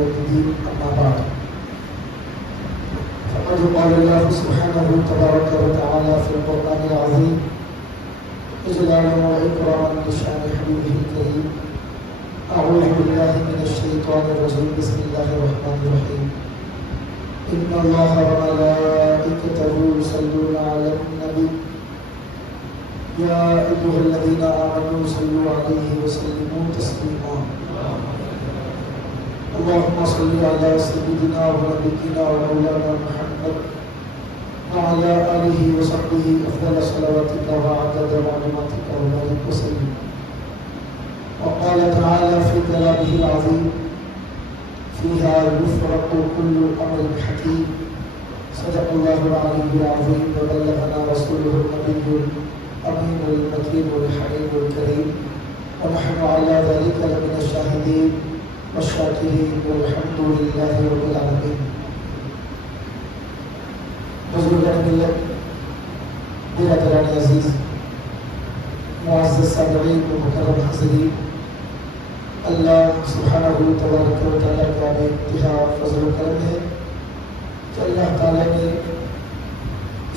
يوم الدين أما بعد فقد قال الله سبحانه تبارك وتعالى في القرآن العظيم إجلالا وإكراما لشأن حبيبه الكريم أعوذ بالله من الشيطان الرجيم بسم الله الرحمن الرحيم إن الله وملائكته يصلون على النبي يا أيها الذين آمنوا صلوا عليه وسلموا تسليما اللهم صل على سيدنا ونبينا ومولانا محمد وعلى آله وصحبه أفضل صلواتك وعدد معلوماتك وبارك وسلم. وقال تعالى في كلامه العظيم فيها يفرق كل أمر حكيم صدق الله العلي العظيم وبلغنا رسوله النبي الأمين المكين الحليم الكريم ونحن على ذلك لمن الشاهدين والشاكرين والحمد لله رب العالمين. بزرگان ملت، برادران عزیز، معزز سامعین و مکرم حاضرین، اللہ سبحانہ تبارک و تعالیٰ کا بے انتہا فضل و کرم ہے کہ اللہ تعالیٰ نے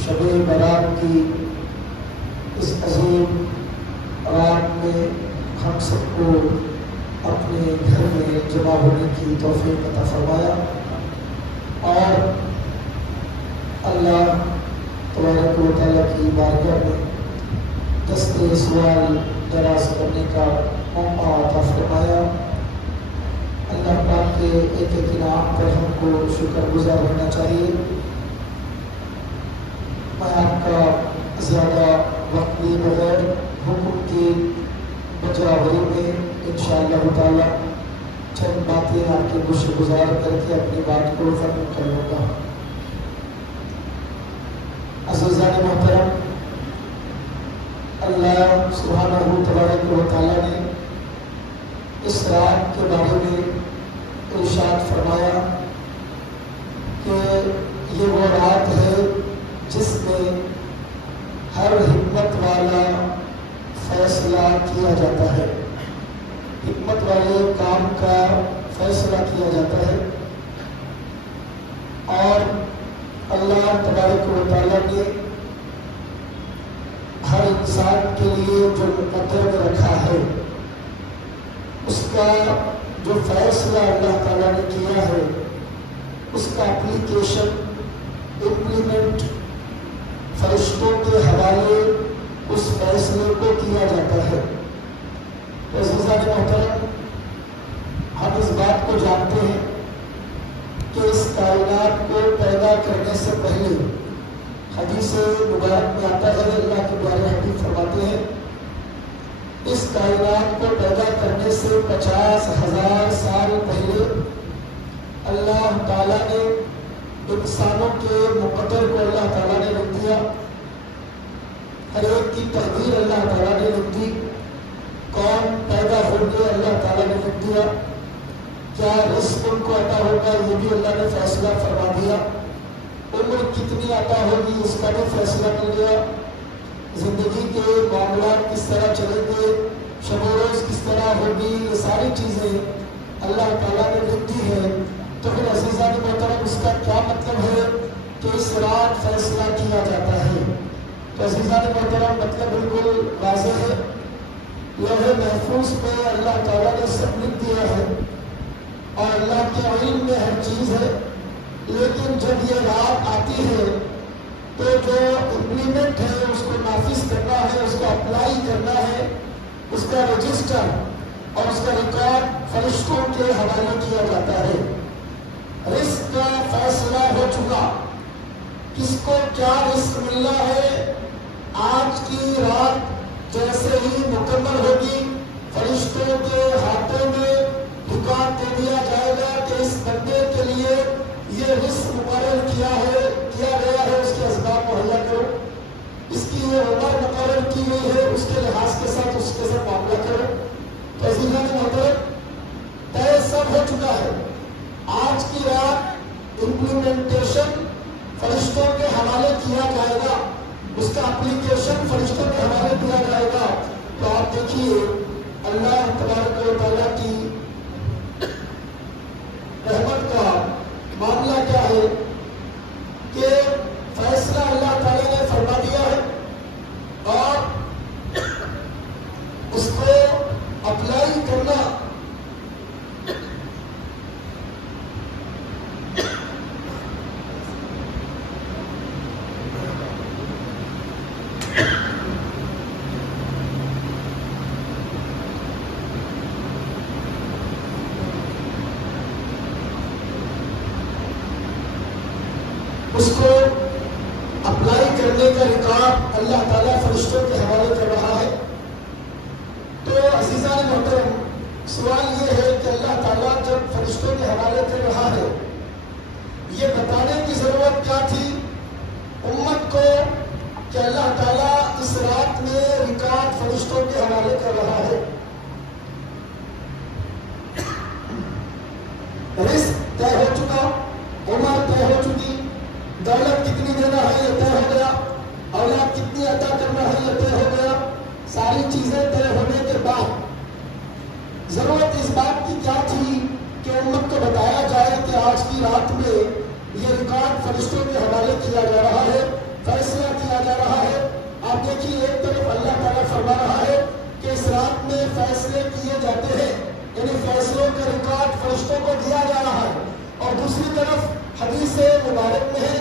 شب برات کی اس عظیم رات میں ہم سب کو اپنے گھر میں جمع ہونے کی توفیق عطا فرمایا اور اللہ تبارک و تعالیٰ کی بارگاہ میں دست سوال دراز کرنے کا موقع عطا فرمایا. اللہ پاک کے ایک انعام پر ہم کو شکر گزار ہونا چاہیے. میں آپ کا زیادہ وقت لیے بغیر حکم کی بجاوری میں انشاءاللہ تعالیٰ چند باتیں آپ کے گوشے گزار کر کے اپنی بات کو ختم کر لوں گا. عزیزان محترم، اللہ سبحانہ تبارک و تعالیٰ نے اس رات کے بارے میں ارشاد فرمایا کہ یہ وہ رات ہے جس میں ہر حکمت والا فیصلہ کیا جاتا ہے، حکمت والے کام کا فیصلہ کیا جاتا ہے. اور اللہ تبارک و تعالیٰ نے ہر انسان کے لیے جو مقدر رکھا ہے اس کا جو فیصلہ اللہ تعالیٰ نے کیا ہے اس کا اپلیکیشن امپلیمنٹ فرشتوں کے حوالے اس فیصلے کو کیا جاتا ہے. عزیزان محترم، ہم اس بات کو جانتے ہیں کہ اس کائنات کو پیدا کرنے سے پہلے حدیث مبارک میں آتا ہے، اللہ کے پیارے حبیب فرماتے ہیں اس کائنات کو پیدا کرنے سے 50,000 سال پہلے اللہ تعالیٰ نے انسانوں کے مقدر کو اللہ تعالیٰ نے لکھ دیا. ہر ایک کی تقدیر اللہ تعالیٰ نے لکھ دی. کون پیدا ہوگے اللہ تعالیٰ نے لکھ دیا. کیا رزق ان کو عطا ہوگا یہ بھی اللہ نے فیصلہ فرما دیا. عمر کتنی عطا ہوگی اس کا بھی فیصلہ مل گیا. زندگی کے معاملات کس طرح چلیں گے، شب و روز کس طرح ہوگی، یہ ساری چیزیں اللہ تعالیٰ نے لکھ دی ہے. تو پھر عزیزان محترم اس کا کیا مطلب ہے کہ اس رات فیصلہ کیا جاتا ہے. تو عزیزان محترم مطلب بالکل واضح ہے. لوح محفوظ میں اللہ تعالیٰ نے سب لکھ دیا ہے اور اللہ کے علم میں ہر چیز ہے. لیکن جب یہ رات آتی ہے تو جو امپلیمنٹ ہے اس کو نافذ کرنا ہے، اس کو اپلائی کرنا ہے، اس کا رجسٹر اور اس کا ریکارڈ فرشتوں کے حوالے کیا جاتا ہے. رزق کا فیصلہ ہو چکا، کس کو کیا رزق ملنا ہے. آج کی رات جیسے ہی مکمل ہوگی فرشتوں کے ہاتھوں میں ریکارڈ دے دیا جائے گا کہ اس بندے کے لیے یہ رزق مقرر کیا گیا ہے، اس کے اسباب مہیا کرو. اس کی یہ عمر مقرر کی گئی ہے، اس کے لحاظ کے ساتھ اس کے ساتھ معاملہ کرو. تو عزیزان محترم طے سب ہو چکا ہے. آج کی رات امپلیمنٹیشن فرشتوں کے حوالے کیا جائے گا، اس کا اپلیکیشن فرشتوں کے حوالے دیا جائے گا. تو آپ دیکھیے اللہ تبارک و تعالیٰ کی اس کو اپلائی کرنے کا ریکارڈ اللہ تعالیٰ فرشتوں کے حوالے کر رہا ہے. تو عزیزان محترم، سوال یہ ہے کہ اللہ تعالیٰ جب فرشتوں کے حوالے کر رہا ہے، یہ بتانے کی ضرورت کیا تھی امت کو کہ اللہ تعالیٰ اس رات میں ریکارڈ فرشتوں کے حوالے کر رہا ہے؟ رزق طے ہو چکا، عمر طے ہو چکی، دولت کتنی دینا ہے یہ طے ہو گیا، اولاد کتنی عطا کرنا ہے یہ طے ہو گیا. ساری چیزیں طے ہونے کے بعد ضرورت اس بات کی کیا تھی کہ امت کو بتایا جائے کہ آج کی رات میں یہ ریکارڈ فرشتوں کے حوالے کیا جا رہا ہے، فیصلہ کیا جا رہا ہے. آپ دیکھیے، ایک طرف اللہ تعالیٰ فرما رہا ہے کہ اس رات میں فیصلے کیے جاتے ہیں، یعنی فیصلوں کا ریکارڈ فرشتوں کو دیا جا رہا ہے، اور دوسری طرف حدیث مبارک میں ہے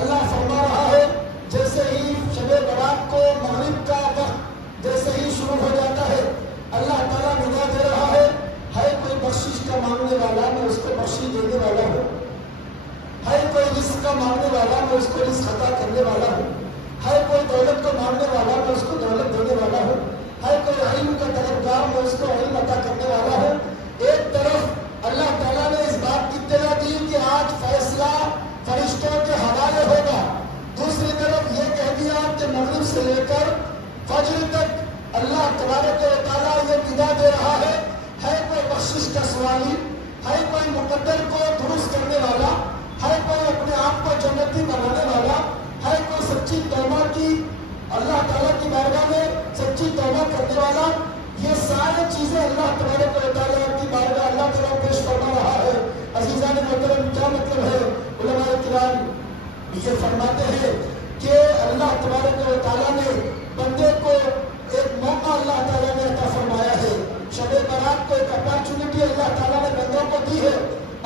اللہ فرما رہا ہے جیسے ہی شب برات کو مغرب کا وقت جیسے ہی شروع ہو جاتا ہے، اللہ تعالیٰ ندا دے رہا ہے کوئی بخشش کا مانگنے والا، میں اس کو بخشش دینے والا ہوں. ہے کوئی رزق کا مانگنے والا، میں اس کو رزق عطا کرنے والا ہوں. ہے کوئی دولت کو مانگنے والا، میں اس کو دولت دینے والا ہوں. ہے کوئی علم کا طلبگار، میں اس کو علم عطا کرنے والا ہوں. ایک طرف اللہ تعالیٰ نے اس بات کی اطلاع دی کہ آج فیصلہ فرشتوں کے حوالے ہوگا، دوسری طرف یہ کہہ دیا کہ مغرب سے لے کر فجر تک اللہ تبارک و تعالیٰ یہ ندا دے رہا ہے کوئی بخشش کا سوالی، ہے کوئی مقدر کو درست کرنے والا، ہے کوئی اپنے آپ کو جنتی بنانے والا، ہے کوئی سچی توبہ کی اللہ تعالیٰ کی بارگاہ میں سچی توبہ کرنے والا. یہ ساری چیزیں اللہ تبارک و تعالیٰ کی بارگاہ اللہ تعالیٰ پیش فرما رہا ہے. عزیزان محترم، کیا مطلب ہے؟ علماء کرام یہ فرماتے ہیں کہ اللہ تبارک و تعالیٰ نے بندے کو ایک موقع اللہ تعالیٰ نے عطا فرمایا ہے. شب برات کو ایک اپارچونٹی اللہ تعالیٰ نے بندوں کو دی ہے.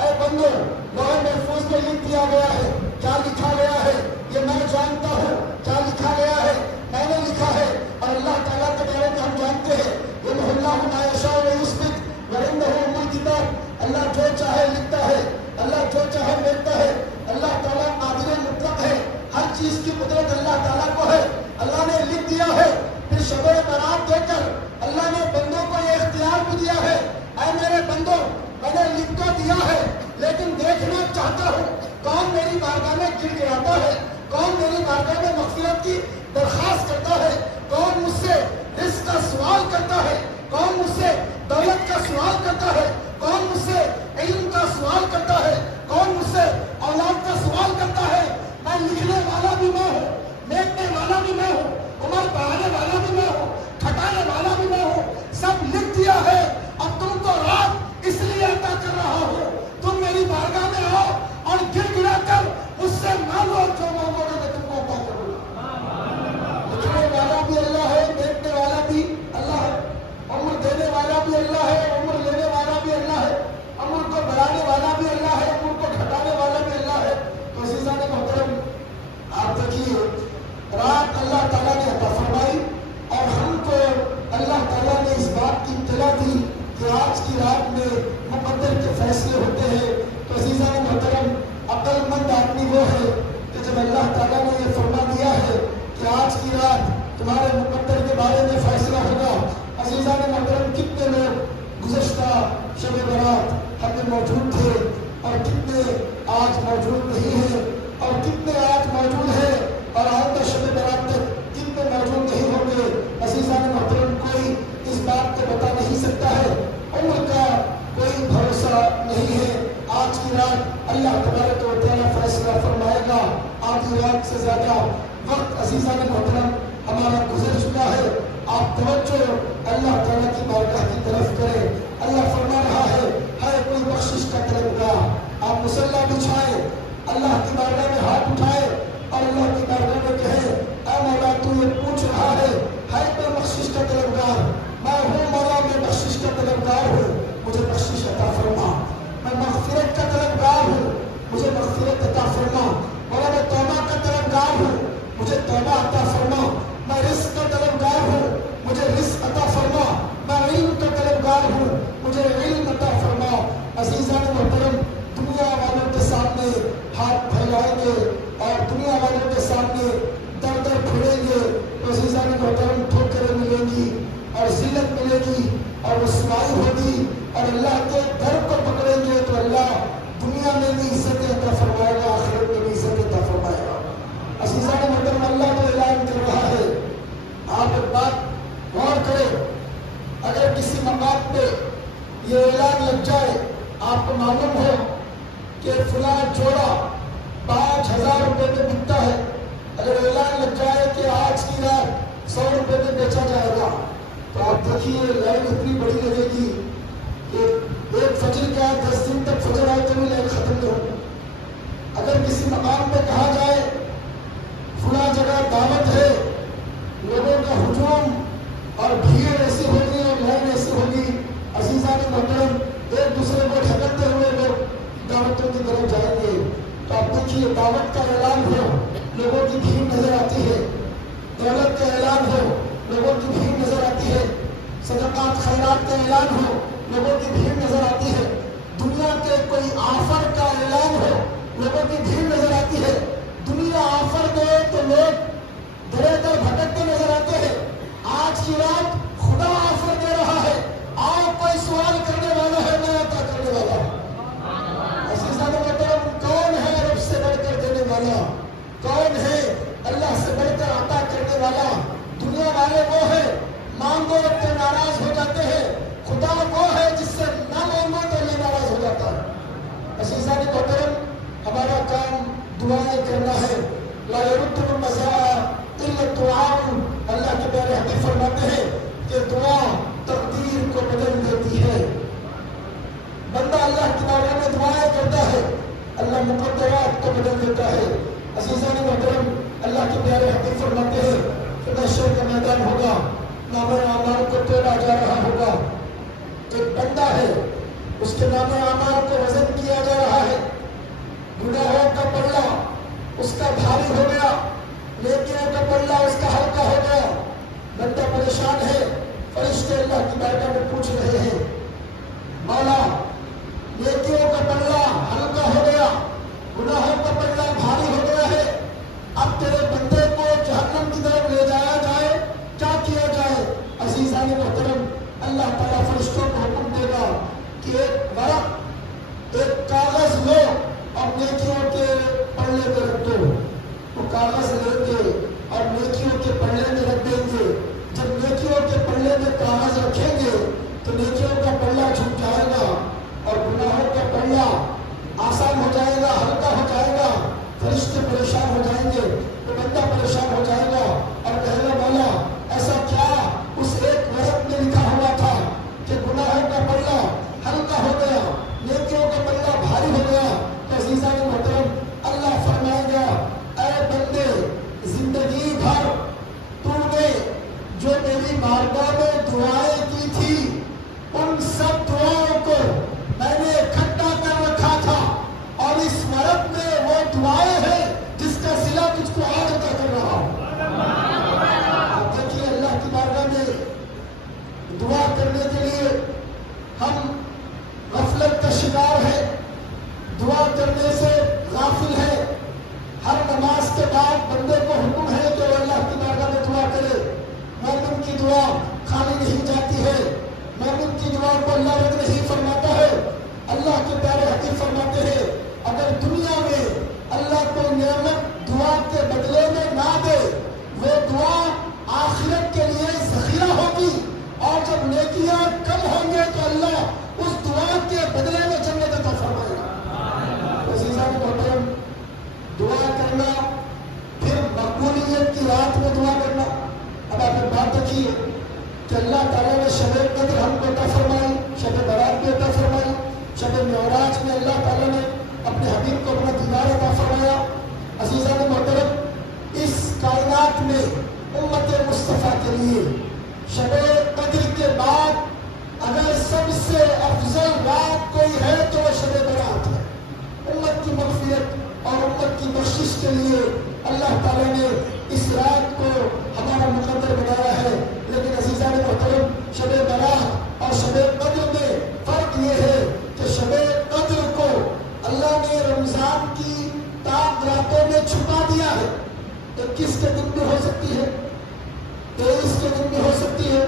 اے بندو، لوح محفوظ میں لکھ دیا گیا ہے، کیا لکھا گیا ہے یہ میں جانتا ہوں، کیا لکھا گیا ہے میں نے لکھا ہے. اور اللہ تعالیٰ کے بارے میں ہم جانتے ہیں یمحو اللہ ما یشاء ویثبت وعندہ ام الکتاب. اللہ جو چاہے لکھتا ہے، اللہ جو چاہے ملتا ہے. اللہ تعالیٰ قادر مطلق ہے، ہر چیز کی قدرت اللہ تعالیٰ کو ہے. اللہ نے لکھ دیا ہے. پھر شب برات دے کر اللہ نے بندوں کو یہ اختیار بھی دیا ہے، اے میرے بندوں، میں نے لکھ تو دیا ہے لیکن دیکھنا چاہتا ہوں کون میری بارگاہ میں گر گراتا ہے، کون میری بارگاہ میں مغفرت کی درخواست کرتا ہے، کون مجھ سے رزق کا سوال کرتا ہے، کون مجھ سے دولت کا سوال کرتا ہے، کون مجھ سے علم کا سوال کرتا ہے، کون مجھ سے اولاد کا سوال کرتا ہے. میں لکھنے والا بھی میں ہوں، دیکھنے والا بھی میں ہوں، عمر بڑھانے والا بھی میں ہوں، کھٹانے والا بھی میں ہوں. سب لکھ دیا ہے. اب تم کو رات اس لیے عطا کر رہا ہوں، تم میری بارگاہ میں آؤ اور گر گرا کر مجھ سے مانگو، جو مانگو گے میں تم کو عطا کروں گا. لکھنے والا بھی اللہ ہے، دیکھنے والا بھی اللہ ہے، عمر دینے والا بھی اللہ ہے، عمر لینے والا بھی اللہ ہے، عمر کو بڑھانے والا بھی اللہ ہے، عمر کو گھٹانے والا بھی اللہ ہے. تو عزیزان محترم، آپ دیکھیے رات اللہ تعالیٰ نے عطا فرمائی اور ہم کو اللہ تعالیٰ نے اس بات کی اطلاع دی کہ آج کی رات میں مقدر کے فیصلے ہوتے ہیں. تو عزیزان محترم، عقل مند آدمی وہ ہے کہ جب اللہ تعالیٰ نے یہ فرما دیا ہے کہ آج کی رات تمہارے مقدر کے بارے میں فیصلہ ہوگا. عزیزان محترم، کتنے لوگ گزشتہ شب برات ہم میں موجود تھے اور کتنے آج موجود نہیں ہیں، اور کتنے آج موجود ہیں اور آئندہ شب برات تک کتنے موجود نہیں ہوں گے. عزیزان محترم، کوئی اس بات کو بتا نہیں سکتا ہے، عمر کا کوئی بھروسہ نہیں ہے. آج کی رات اللہ تبارک و تعالیٰ فیصلہ فرمائے گا. آدھی رات سے زیادہ وقت عزیزان محترم ہمارا گزر چکا ہے. آپ توجہ اللہ تعالیٰ کی بارگاہ کی طرف کریں. اللہ فرما رہا ہے کوئی بخشش کا طلبگار. آپ مصلی بچھائیں، اللہ کی بارگاہ میں ہاتھ اٹھائے اور اللہ کی بارگاہ میں کہے اے مولا تو یہ پوچھ رہا ہے کوئی بخشش کا طلبگار؟ میں ہوں مولا، میں بخشش کا طلبگار ہوں، مجھے بخشش عطا فرما. میں مغفرت کا طلبگار ہوں، مجھے مغفرت عطا فرما. مولا میں توبہ کا طلبگار ہوں، مجھے توبہ عطا فرما. میں رزق کا طلبگار ہوں، مجھے رزق عطا فرما. میں علم کا طلبگار ہوں، مجھے علم عطا فرما. عزیزان محترم، دنیا والوں کے سامنے ہاتھ پھیلائیں گے اور دنیا والوں کے سامنے در در پھریں گے تو عزیزان محترم ٹھوکریں ملیں گی اور ذلت ملے گی اور رسوائی ہوگی، اور اللہ کے در کو پکڑیں گے تو اللہ دنیا میں بھی عزت عطا فرمائے گا، آخرت میں بھی عزت عطا فرمائے گا۔ عزیزان محترم اللہ تو اعلان کر رہا ہے، آپ ایک بات غور کریں، اگر کسی مقام پہ یہ اعلان لگ جائے، آپ کو معلوم ہو کہ فلاں جوڑا 5,000 روپے میں بکتا ہے، اگر اعلان لگ جائے کہ آج کی رات 100 روپے میں بیچا جائے گا، تو آپ دیکھیے لائن اتنی بڑی لگے گی کہ ایک فجر کیا 10 دن تک فجر آئے تو بھی لائن ختم نہ ہو۔ اگر کسی مقام پہ کہا جائے فلاں جگہ دعوت ہے، لوگوں کا ہجوم اور بھیڑ ایسی ہوگی اور لائن ایسی ہوگی، عزیزان محترم ایک دوسرے کو ڈھکتے ہوئے لوگ دعوتوں کی طرف جائیں گے، تو آپ دیکھیے دعوت کا اعلان ہو لوگوں کی بھیڑ نظر آتی ہے، دولت کا اعلان ہو لوگوں کی بھیڑ نظر آتی ہے، صدقات خیرات کا اعلان ہو لوگوں کی بھیڑ نظر آتی ہے، دنیا کے کوئی آفر کا اعلان ہو لوگوں کی بھیڑ نظر آتی ہے، دنیا آفر دے تو لوگ درے در بھٹکتے نظر آتے ہیں۔ آج کی رات خدا آفر دے رہا ہے، آپ کوئی سوال کرنے والا ہے، میں عطا کرنے والا ہوں۔ عزیزان محترم کون ہے رب سے بڑھ کر دینے والا؟ کون ہے اللہ سے بڑھ کر عطا کرنے والا؟ دنیا والے وہ ہے مانگو تو ناراض ہو جاتے ہیں، خدا وہ ہے جس سے نہ مانگو تو اللہ ناراض ہو جاتا ہے۔ عزیزان محترم ہمارا کام دعائیں کرنا ہے، لا يرد المساء الا الدعاء، اللہ کے پیارے حبیب فرماتے ہیں کہ دعا تقدیر کو بدل دیتی ہے۔ بندہ اللہ کی بارگاہ میں دعائیں کرتا ہے، اللہ مقدرات کو بدل دیتا ہے۔ عزیزان محترم اللہ کے پیارے حبیب فرماتے ہیں کہ محشر کا میدان ہوگا، نامہ اعمال کو تولا جا رہا ہوگا، ایک بندہ ہے اس کے نامہ اعمال کو وزن کیا جا رہا ہے، گناہوں کا پلہ اس کا بھاری ہو گیا، نیکیوں کا پلہ اس کا ہلکا ہو گیا، بندہ پریشان ہے، فرشتے اللہ کی بارگاہ میں پوچھ رہے ہیں مولا نیکیوں کا پلہ ہلکا ہو گیا، گناہوں کا پلہ بھاری ہو گیا ہے، اب تیرے بندے کو جہنم کی طرف لے جایا جائے، کیا کیا جائے؟ عزیزان محترم اللہ تعالیٰ فرشتوں کو حکم دے گا کہ ایک ورق ایک کاغذ لو اور نیکیوں کے پلے میں رکھ دو۔ وہ کاغذ لیں گے اور نیکیوں کے پلے میں رکھ دیں گے، جب نیکیوں کے پلے میں کاغذ رکھیں گے تو نیکیوں کا پلہ جھک جائے گا اور گناہوں کا پلہ آسان ہو جائے گا، ہلکا ہو جائے گا، فرشتے پریشان ہو جائیں گے، تو بندہ پریشان ہو جائے گا اور کہے گا مولا ایسا کیا اس ایک ورق میں لکھا ہوا تھا کہ گناہوں کا پلہ ہلکا ہو گیا، نیکیوں کا پلہ بھاری ہو گیا؟ تو عزیزان محترم اللہ فرمائے گا اے بندے زندگی بھر تو نے جو میری بارگاہ میں دعائیں کی تھی ان سب دعاؤں کو میں نے اکٹھا کر رکھا تھا، اور اس ورق میں وہ دعائیں ہیں جس کا صلہ تجھ کو آج عطا کر رہا ہوں۔ آپ دیکھیے اللہ کی بارگاہ میں دعا کرنے کے لیے ہم غفلت کا شکار ہے، دعا کرنے سے غافل ہے۔ ہر نماز کے بعد بندے کو حکم ہے کہ وہ اللہ کی بارگاہ میں دعا کرے، مومن کی دعا خالی نہیں جاتی ہے، مومن کی دعا کو اللہ رد نہیں فرماتا ہے۔ اللہ کے پیارے حبیب فرماتے ہیں اگر دنیا میں اللہ کوئی نعمت دعا کے بدلے میں نہ دے، وہ دعا آخرت کے لیے ذخیرہ ہوگی، اور جب نیکیاں کم ہوں گے تو اللہ اس دعا کے بدلے میں جنت عطا فرمائے گا۔ عزیزان محترم دعا کرنا، پھر مقبولیت کی رات میں دعا کرنا۔ اب آپ ایک بات دیکھیے کہ اللہ تعالیٰ نے شب قدر ہم کو عطا فرمائی، شب برات بھی عطا فرمائی، شب معراج میں اللہ تعالیٰ نے اپنے حبیب کو اپنا دیدار عطا فرمایا۔ عزیزان محترم اس کائنات میں امت مصطفیٰ کے لیے شب قدر کے بعد اگر سب سے افضل رات کوئی ہے تو وہ شب برات ہے۔ امت کی مغفرت اور امت کی بخشش کے لیے اللہ تعالیٰ نے اس رات کو ہمارا مقدر بنایا ہے، لیکن عزیزان محترم شب برات اور شب قدر میں فرق یہ ہے کہ شب قدر کو اللہ نے رمضان کی تاک راتوں میں چھپا دیا ہے. 21 کے دن بھی ہو سکتی ہے, 23 کے دن بھی ہو سکتی ہے,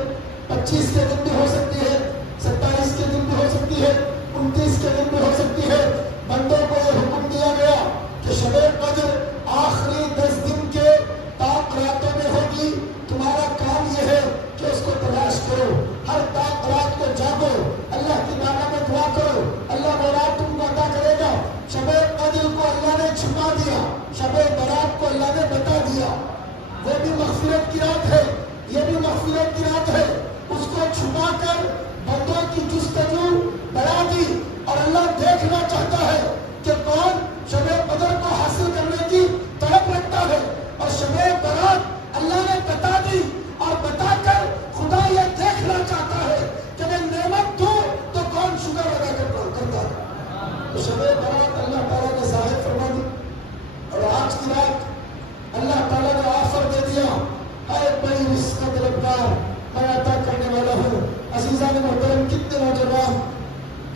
25 کے دن بھی ہو سکتی ہے, 27 کے دن بھی ہو سکتی ہے, 29 کے دن بھی ہو سکتی ہے. بندوں کو یہ حکم دیا گیا کہ شب قدر آخری 10 دن کے تاک راتوں میں ہوگی. تمہارا کام یہ ہے کہ اس کو تلاش کرو, ہر تاک رات کو جاگو, اللہ کی بارگاہ میں دعا کرو, اللہ وہ رات تم کو عطا کرے گا. شب قدر کو اللہ نے چھپا دیا, شب برات کو اللہ نے بتا دیا. وہ بھی مغفرت کی رات ہے, یہ بھی مغفرت کی رات ہے. اس کو چھپا کر بندوں کی جستجو بڑھا دی, اور اللہ دیکھنا چاہتا ہے کہ کون شب قدر کو حاصل کرنے کی طلب رکھتا ہے. اور شب برات اللہ نے بتا دی, اور بتا کر خدا یہ دیکھنا چاہتا ہے کہ میں نعمت دوں تو کون شکر ادا کرتا ہے. تو شب برات اللہ تعالیٰ نے ظاہر فرما دی, اور آج کی رات اللہ تعالیٰ نے آفر دے دیا, اے بڑی رزق ربدار, میں عطا کرنے والا ہوں. عزیزان محترم, کتنے نوجوان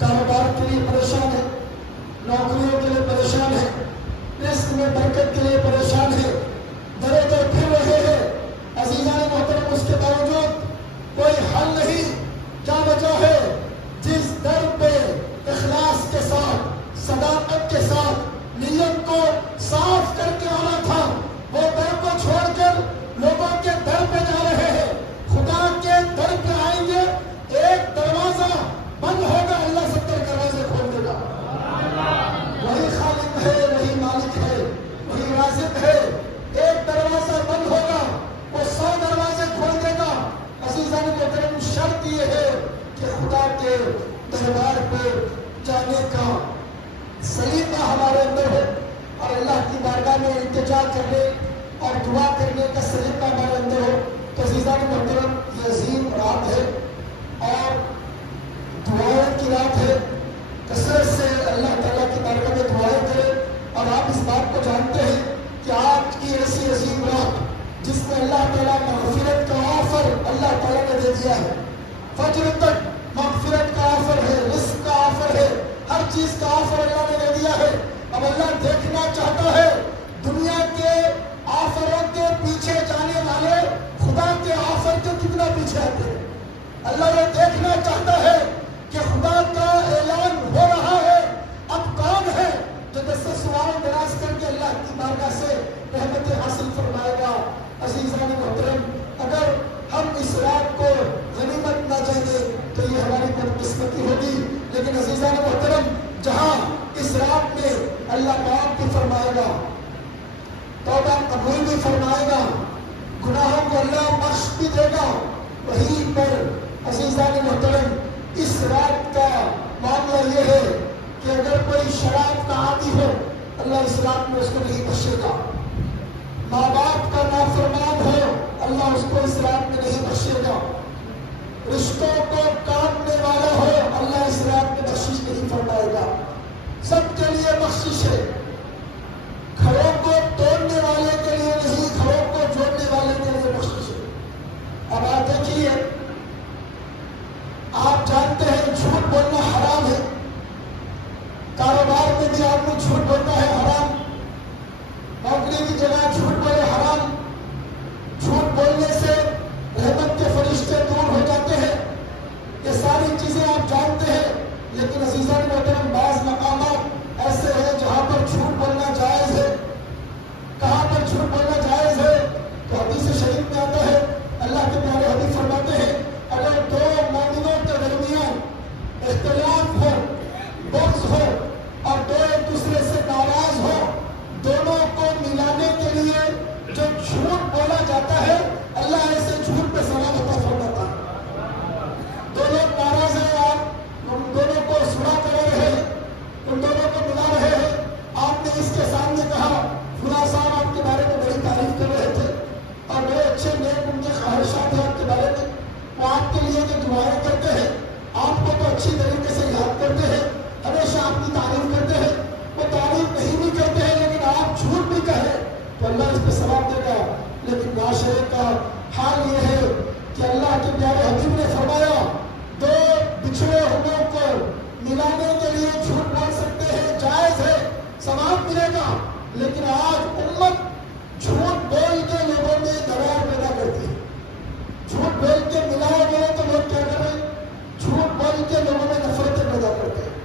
کاروبار کے لیے پریشان ہیں, نوکریوں کے لیے پریشان ہیں, رزق میں برکت کے لیے پریشان ہیں, درے در پھر رہے ہیں. عزیزان محترم, اس کے باوجود کوئی حل نہیں. کیا وجہ ہے؟ جس در پہ اخلاص کے ساتھ, صداقت کے ساتھ نیت کو صاف کر کے آنا تھا, وہ در کو چھوڑ کر لوگوں کے در پہ جا رہے ہیں. خدا کے در پہ آئیں گے, ایک دروازہ بند ہوگا, اللہ 70 دروازے کھول دے گا. وہی خالق ہے, وہی مالک ہے, وہی رازق ہے. ایک دروازہ بند ہوگا, وہ 100 دروازے کھول دے گا. عزیزان محترم, شرط یہ ہے کہ خدا کے دربار پہ جانے کا سلیقہ ہمارے اندر ہے, اور اللہ کی بارگاہ میں التجا کرنے اور دعا کرنے کا سلیقہ ہمارے اندر ہو. تو عزیزان محترم, یہ عظیم رات ہے اور دعائیں کی رات ہے. کثرت سے اللہ تعالیٰ کی بارگاہ میں دعائیں کریں. اور آپ اس بات کو جانتے ہیں کہ آج کی ایسی عظیم رات جس میں اللہ تعالیٰ مغفرت کا آفر اللہ تعالیٰ نے دے دیا ہے. فجر تک مغفرت کا آفر ہے, رزق کا آفر ہے, ہر چیز کا آفر اللہ نے دے دیا ہے. اب اللہ دیکھنا چاہتا ہے دنیا کے آفروں کے پیچھے جانے والے خدا کے آفر کے کتنا پیچھے آتے ہیں. اللہ یہ دیکھنا چاہتا ہے کہ خدا کا اعلان ہو رہا ہے, اب کون ہے جو دس سوال دراز کر کے اللہ کی بارگاہ سے رحمت حاصل فرمائے گا. عزیزان محترم, اگر ہم اس رات کو غنیمت نہ جانے تو یہ ہماری بدقسمتی ہوگی. لیکن عزیزان محترم, جہاں اس رات میں اللہ معاف بھی فرمائے گا, توبہ قبول بھی فرمائے گا, گناہوں کو اللہ بخش بھی دے گا, وہیں پر عزیزان محترم اس رات کا معاملہ یہ ہے کہ اگر کوئی شراب کا عادی ہو, اللہ اس رات میں اس کو نہیں بخشے گا. ماں باپ کا نافرمان ہو, اللہ اس کو اس رات میں نہیں بخشے گا. رشتوں کو کاٹنے والا ہو, اللہ اس رات میں بخشش نہیں فرمائے گا. سب کے لیے بخشش ہے, گھروں کو توڑنے والے کے لیے نہیں, گھروں کو جوڑنے والے کے لیے بخشش ہے. اب آپ دیکھیے, آپ جانتے ہیں جھوٹ بولنا حرام ہے. کاروبار میں بھی آدمی جھوٹ بولتا ہے, حرام. نوکری کی جگہ جھوٹ بولے, حرام. جھوٹ بولنے سے رحمت کے فرشتے دور ہو جاتے ہیں. یہ ساری چیزیں آپ جانتے ہیں. لیکن عزیزان محترم, بعض مقامات ایسے ہیں جہاں پر جھوٹ بولنا جائز ہے. کہاں پر جھوٹ بولنا جائز ہے؟ تو حدیث شریف میں آتا ہے, اللہ کے پیارے حبیب فرماتے ہیں, اگر دو مومنوں کے درمیان اختلاف ہو, بغض ہو, اور دو ایک دوسرے سے ناراض ہو, دونوں کو ملانے کے لیے جو جھوٹ بولا جاتا ہے, اللہ ایسے جھوٹ پہ ثواب عطا فرماتا ہے. دو لوگ ناراض ہیں, آپ ان دونوں کو سنا کر رہے ہیں, ان دونوں کو ملا رہے ہیں. آپ نے اس کے سامنے کہا, فلاں صاحب آپ کے بارے میں بڑی تعریف کر رہے تھے اور بڑے اچھے نیک ان کے خواہشات ہیں آپ کے بارے میں, وہ آپ کے لیے جو دعائیں کرتے ہیں, آپ کو تو اچھی طریقے سے یاد کرتے ہیں, ہمیشہ آپ کی تعریف کرتے ہیں. وہ تعریف نہیں بھی کرتے ہیں لیکن آپ جھوٹ بھی کہیں تو اللہ اس پہ ثواب دے گا. لیکن معاشرے کا حال یہ ہے کہ اللہ کے پیارے حبیب نے فرمایا, دو بچھڑے ہونوں کو ملانے کے لیے جھوٹ بول سکتے ہیں, جائز ہے, ثواب ملے گا. لیکن آج امت جھوٹ بول کے لوگوں میں درار پیدا کرتی ہے. جھوٹ بول کے ملائے گئے تو لوگ کیا کر رہے ہیں؟ جھوٹ بول کے لوگوں میں نفرتیں پیدا کرتے ہیں.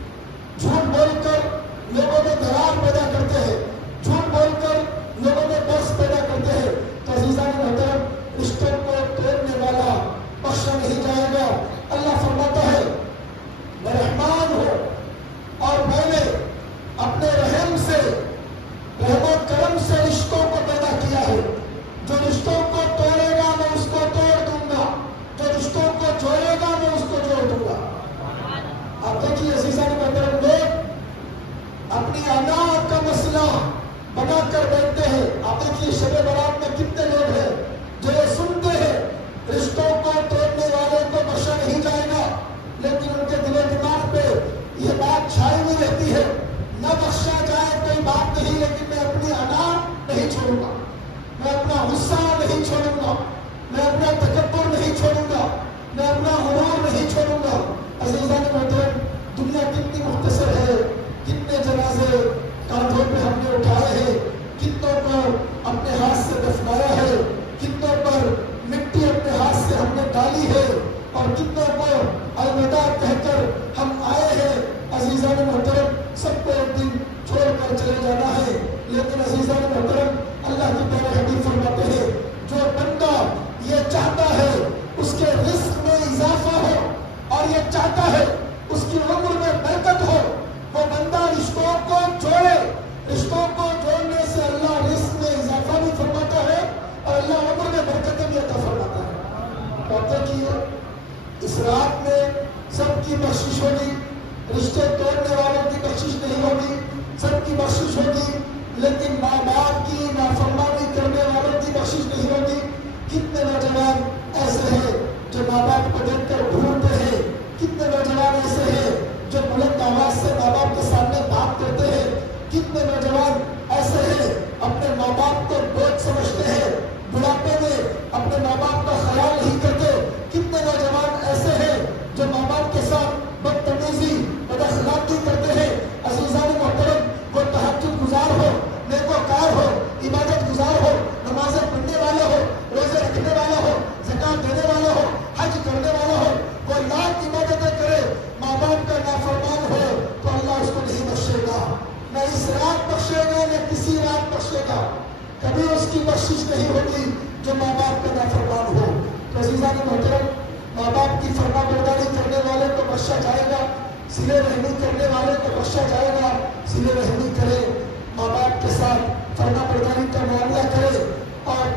جھوٹ بول کر لوگوں میں درار پیدا کرتے ہیں. جھوٹ بول کر لوگوں میں بس پیدا کرتے ہیں. تو عزیزان محترم، رشتوں کو توڑنے والا بخشا نہیں جائے گا. اللہ فرماتا ہے میں رحمان ہوں اور میں نے اپنے رحم سے، رحم و کرم سے رشتوں کو پیدا کیا ہے. جو رشتوں کو توڑے گا میں اس کو توڑ دوں گا، جو رشتوں کو جوڑے گا میں اس کو جوڑ دوں گا. آپ دیکھیے عزیزان محترم، لوگ اپنی انا کا مسئلہ بنا کر بیٹھتے ہیں. آپ دیکھیے شب برات میں کتنے لوگ ہیں جو یہ سنتے ہیں رشتوں کو توڑنے والوں کو بخشا نہیں جائے گا، لیکن ان کے دل و دماغ پہ یہ بات چھائی ہوئی رہتی ہے نہ بخشا جائے کوئی بات نہیں، لیکن میں اپنی انا نہیں چھوڑوں گا، میں اپنا غصہ نہیں چھوڑوں گا، میں اپنا تکبر نہیں چھوڑوں گا، میں اپنا غرور نہیں چھوڑوں گا. عزیزان محترم، دنیا کتنی مختصر ہے، کتنے جنازے کاندھوں پہ ہم نے اٹھائے ہیں، کتنوں کو اپنے ہاتھ سے دفنایا ہے، کتنوں پر مٹی اپنے ہاتھ سے ہم نے ڈالی ہے، اور کتنوں کو الوداع کہہ کر ہم آئے ہیں. عزیزان محترم، سب کو ایک دن چھوڑ کر چلے جانا ہے. لیکن عزیزان محترم، اللہ کی پیارے حبیب فرماتے ہیں جو بندہ یہ چاہتا ہے اس کے رزق میں اضافہ ہو اور یہ چاہتا ہے اس کی عمر میں برکت ہو، وہ بندہ رشتوں کو جوڑے. رشتوں کو جوڑنے سے اللہ رزق میں اضافہ بھی فرماتا ہے اور اللہ عمر میں برکتیں بھی عطا فرماتا ہے. اور دیکھیے اس رات میں سب کی بخشش ہوگی، رشتے توڑنے والوں کی بخشش نہیں ہوگی، سب کی بخشش ہوگی، لیکن ماں باپ کی نافرمانی کرنے والوں کی بخشش نہیں ہوگی. کتنے نوجوان ایسے ہیں جو ماں باپ کو دیکھ کر ڈھونڈتے ہیں، کتنے نوجوان ایسے ہیں جو بلند آواز سے ماں باپ کے سامنے بات کرتے ہیں، کتنے نوجوان ایسے ہیں اپنے ماں باپ کو بوجھ سمجھتے ہیں، بڑھاپے میں اپنے ماں باپ کا خیال نہیں کرتے. کتنے نوجوان ایسے ہیں جو ماں باپ کے ساتھ بدتمیزی، بد اخلاقی کرتے ہیں. عزیزان محترم، وہ تہجد گزار ہو، نیکوکار ہو، عبادت گزار ہو، نمازیں پڑھنے والا ہو، روزے رکھنے والا ہو، زکات دینے والا ہو، حج کرنے والا ہو، وہ لاکھ عبادتیں کرے، ماں باپ کا نافرمان ہو تو اللہ اس کو نہیں بخشے گا. نہ اس رات بخشے گا نہ کسی رات بخشے گا. کبھی اس کی بخشش نہیں ہوگی جو ماں باپ کا نافرمان ہو. تو عزیزان محترم، ماں باپ کی فرما برداری کرنے والے کو بخشا جائے گا، صلہ رحمی کرنے والے کو بخشا جائے گا. صلہ رحمی کرے، ماں باپ کے ساتھ فرما برداری کا معاملہ کرے اور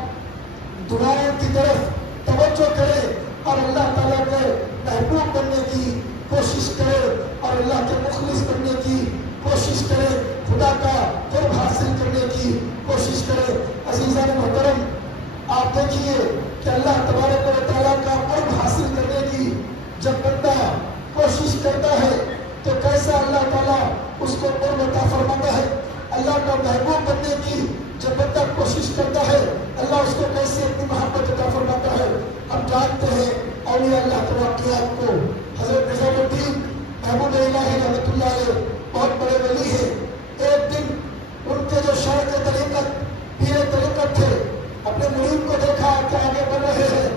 دعاؤں کی طرف توجہ کرے اور اللہ تعالیٰ کے محبوب بننے کی کوشش کرے اور اللہ کے مخلص بننے کی کوشش کرے، خدا کا قرب حاصل کرنے کی کوشش کرے. عزیزان محترم، آپ دیکھیے کہ اللہ تبارک و تعالیٰ کا قرب حاصل کرنے کی جب بندہ کوشش کرتا ہے تو کیسا اللہ تعالیٰ اس کو قرب عطا فرماتا ہے. اللہ کا محبوب بننے کی جب بندہ کوشش کرتا ہے اللہ اس کو کیسے اپنی محبت عطا فرماتا ہے. ہم جانتے ہیں اولیاء اللہ کے واقعات کو. حضرت نظام الدین محمود الہی رحمۃ اللہ علیہ بہت بڑے ولی ہیں. ایک دن ان کے جو شیخ طریقت، پیر طریقت تھے، اپنے مرید کو دیکھا کہ آگے بڑھ رہے ہیں،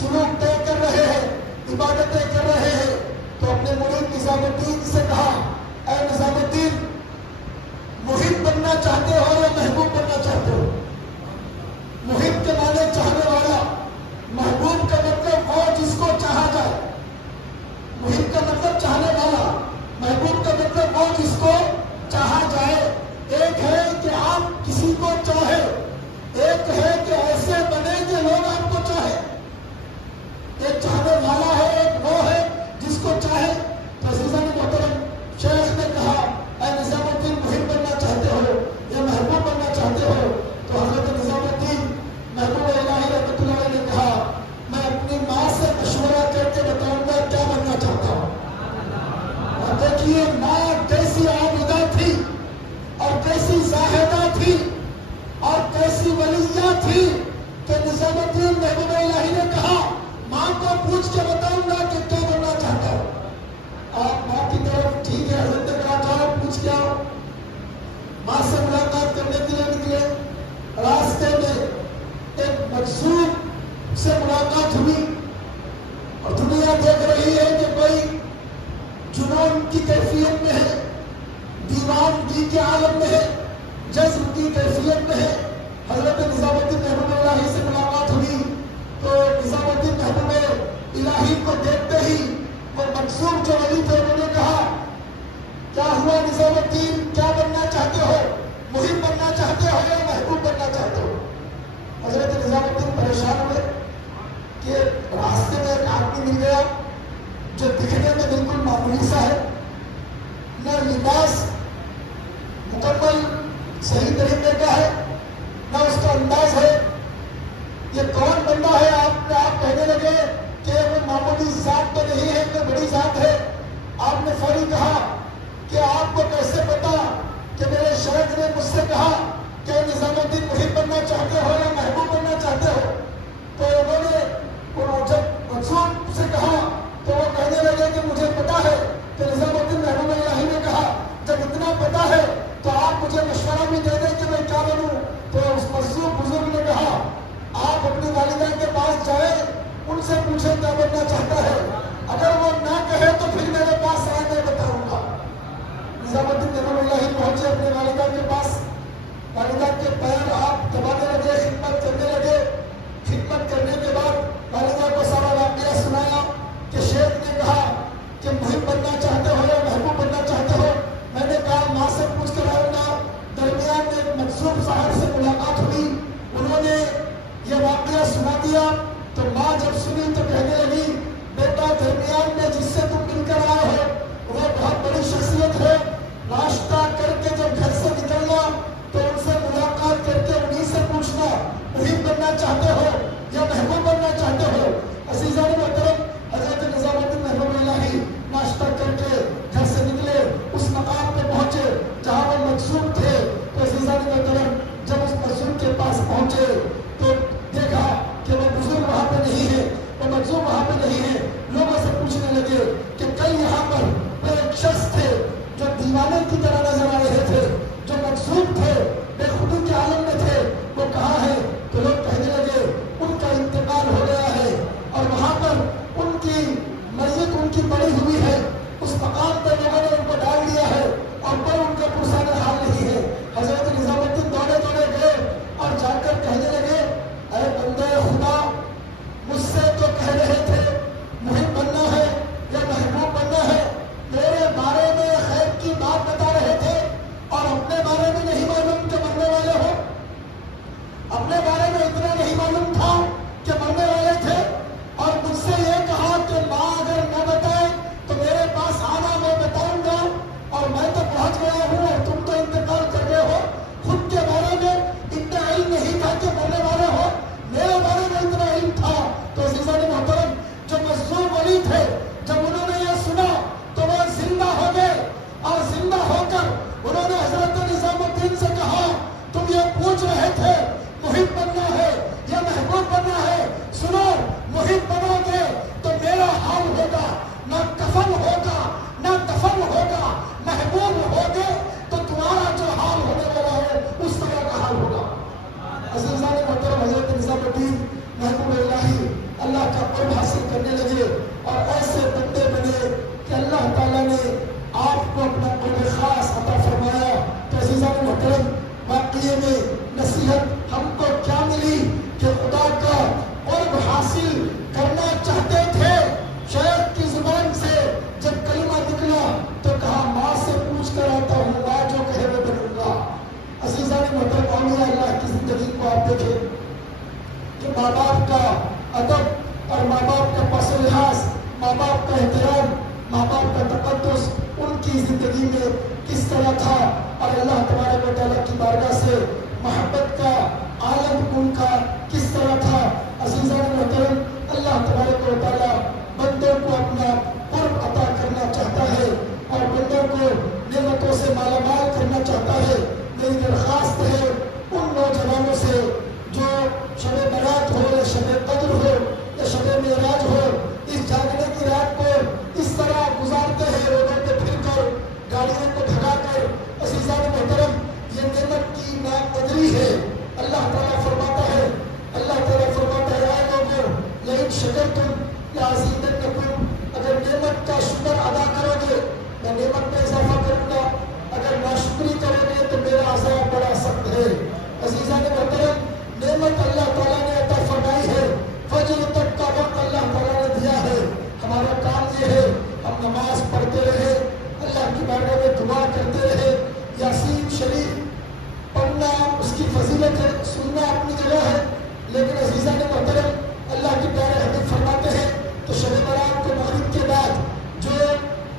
سلوک طے کر رہے ہیں، عبادتیں کر رہے ہیں، تو اپنے مرید نظام الدین سے کہا اے نظام الدین، محب بننا چاہتے ہو یا محبوب بننا چاہتے ہو؟ محب کے معنی چاہنے والا، محبوب کا مطلب وہ جس کو چاہا جائے. محب کا مطلب چاہنے والا، محبوب کا مطلب وہ جس کو چاہا جائے. ایک ہے کہ آپ کسی کو چاہے، ایک ہے کہ ایسے بنے کہ لوگ آپ کو چاہے. ایک چاہنے والا ہے، ایک وہ ہے جس کو چاہے. تو عزیزان محترم، شیخ نے کہا اے نظام الدین، محب بننا چاہتے ہو یا محبوب بننا چاہتے ہو؟ تو حضرت نظام الدین محبوب الہی رحمۃ اللہ علیہ نے کہا میں اپنی ماں سے مشورہ کر کے بتاؤں گا کیا بننا چاہتا ہوں. اور دیکھیے ماں کیسی عابدہ تھی اور کیسی زاہدہ تھی اور کیسی ولیہ تھی کہ نظام الدین محبوب الہی نے کہا ماں کو پوچھ کے بتاؤں گا کہ کیا بننا چاہتا ہوں. آپ ماں کی طرف ٹھیک ہے حضرت نے کہا جاؤ پوچھ کے آؤ. ماں سے ملاقات کرنے کے لیے نکلے. راستے میں ایک مجذوب سے ملاقات ہوئی اور دنیا دیکھ رہی ہے کہ کوئی جنون کی کیفیت میں ہے، دیوانگی کے عالم میں ہے، جذب کی کیفیت میں ہے. حضرت نظام الدین محبوب الہی سے ملاقات ہوئی تو نظام الدین محبوب الہی کو دیکھتے ہی وہ مقصود جو ولی تھے انہوں نے کہا کیا ہوا نظام الدین، کیا بننا چاہتے ہو، محب بننا چاہتے ہو یا محبوب بننا چاہتے ہو؟ حضرت نظام الدین پریشان ہوئے کہ راستے میں ایک آدمی مل گیا جو دکھنے میں بالکل معمولی سا ہے، نہ لباس مکمل صحیح طریقے کا ہے، نہ اس کا انداز ہے. یہ کون بندہ ہے؟ آپ کہنے لگے کہ وہ معمولی ذات تو نہیں ہے، کوئی بڑی ذات ہے. آپ نے فوری کہا کہ آپ کو کیسے پتا کہ میرے شیخ نے مجھ سے کہا کہ نظام الدین محب بننا چاہتے ہو یا محبوب بننا چاہتے ہو؟ تو انہوں نے جب منصور سے کہا تو وہ کہنے لگے کہ مجھے پتا ہے کہ نظام الدین محبوب الہی نے کہا جب اتنا پتا ہے تو آپ مجھے مشورہ بھی دے دیں کہ میں کیا بنوں. تو اس مصروف بزرگ نے کہا آپ اپنی والدہ کے پاس جائیں، ان سے پوچھیں کیا بننا چاہتا ہے، اگر وہ نہ کہے تو پھر میرے پاس آئے میں بتاؤں گا. نظام الدین محبوب الہی پہنچے اپنی والدہ کے پاس، والدہ کے پیر آپ دبانے لگے، خدمت کرنے لگے. خدمت کرنے کے بعد والدہ کو سارا واقعہ سنایا کہ شیخ نے کہا کہ محب بننا چاہتے ہو یا محبوب بننا چاہتے ہو. میں نے کہا ماں سے پوچھ کر آؤں گا. درمیان میں منصور صاحب سے ملاقات ہوئی، انہوں نے یہ واقعہ سنا دیا تو ماں جب سنی تو کہنے لگی بیٹا درمیان میں جس سے تم مل کر آئے ہو وہ بہت بڑی شخصیت ہے. ناشتہ کر کے جب گھر سے نکلنا تو ان سے ملاقات کر کے انہیں سے پوچھنا محب بننا چاہتے ہو یا محبوب بننا چاہتے ہو. عزیزان محترم، حضرت نظام الدین محبوب الہی ناشتہ کر کے گھر سے نکلے، اس مقام پہ پہنچے جہاں وہ مقصود تھے. تو عزیزان محترم جب اس مقصود کے پاس پہنچے تو دیکھا کہ وہ بزرگ وہاں پہ نہیں ہے، وہ مقصود وہاں پہ نہیں ہے. لوگوں سے پوچھنے لگے کہ کل یہاں پر ایک شخص تھے جو دیوانے کی طرح نظر آ رہے تھے، جو مقصود تھے، بے خودی کے عالم میں تھے، وہ کہاں ہے؟ تو لوگ کہنے لگے ان کا انتقال ہو گیا ہے اور وہاں پر ان کی میت ان کی پڑی ہوئی ہے. اس مقام پہ لوگوں نے ان کو ڈال دیا ہے اور پر ان کا پرسانہ حال نہیں ہے. حضرت نظام الدین دوڑے دوڑے گئے اور جا کر کہنے لگے اے بندے خدا، مجھ سے تو کہہ رہے تھے محب بننا ہے یا محبوب بننا ہے، میرے بارے میں خیر کی بات بتا رہے تھے اور اپنے بارے میں نہیں معلوم کہ مرنے والے ہو. اپنے بارے میں اتنا نہیں معلوم تھا کہ مرنے والے تھے اور مجھ سے یہ کہا کہ ماں اگر نہ بتائے تو میرے پاس آنا، میں بتاؤں گا. اور میں تو پہنچ گیا ہوں اور تم تو انتقال کر رہے ہو. خود کے بارے میں اتنا علم نہیں تھا کہ مرنے والے ہو، میرے بارے میں اتنا علم تھا. تو عزیزان محترم جو مظلوم ولی تھے جب انہوں نے یہ سنا تو وہ زندہ ہو گئے اور زندہ ہو کر انہوں نے حضرت نظام الدین سے کہا تم یہ پوچھ رہے تھے محب بننا ہے یا محبوب بننا ہے، سنو محب بنو گے تو میرا حال ہوگا، نہ کفن ہوگا نہ دفن ہوگا. محبوب ہوگے تو تمہارا جو حال ہونے والا ہے اس طرح کا حال ہوگا. عزیزان محترم حضرت نظام الدین محبوب الہی اللہ کا قرب حاصل کرنے لگے اور ایسے بندے بنے کہ اللہ تعالیٰ نے آپ کو اپنا قرب خاص عطا فرمایا. تو عزیزان محترم واقعے میں نصیحت ہم کو کیا ملی کہ خدا کا قرب حاصل کرنا چاہتے تھے. شیخ کی زبان سے جب کلمہ نکلا تو کہا ماں سے پوچھ کر آتا ہوں، ماں جو کہے وہ بنوں گا. عزیزان محترم اولیاء اللہ کی زندگی کو آپ دیکھیں کہ ماں باپ کا ادب اور ماں باپ کا پس و لحاظ، ماں باپ کا احترام، ماں باپ کا تقدس ان کی زندگی میں کس طرح تھا اور اللہ تبارک و تعالیٰ کی بارگاہ سے محبت کا عالم ان کا کس طرح تھا. عزیزان محترم اللہ تبارک و تعالیٰ بندوں کو اپنا قرب عطا کرنا چاہتا ہے اور بندوں کو نعمتوں سے مالا مال کرنا چاہتا ہے. میری درخواست ہے ان نوجوانوں سے جو شب برات ہو یا شب قدر ہو یا شب معراج ہو، اس جاگنے کی رات کو اس طرح گزارتے ہیں روڈوں پہ پھر کر، گاڑیوں کو بھگا کر. عزیزان محترم یہ نعمت کی سننا اپنی جگہ ہے، لیکن عزیزان محترم اللہ کے پیارے حبیب فرماتے ہیں کہ شب برات کے مغرب کے بعد جو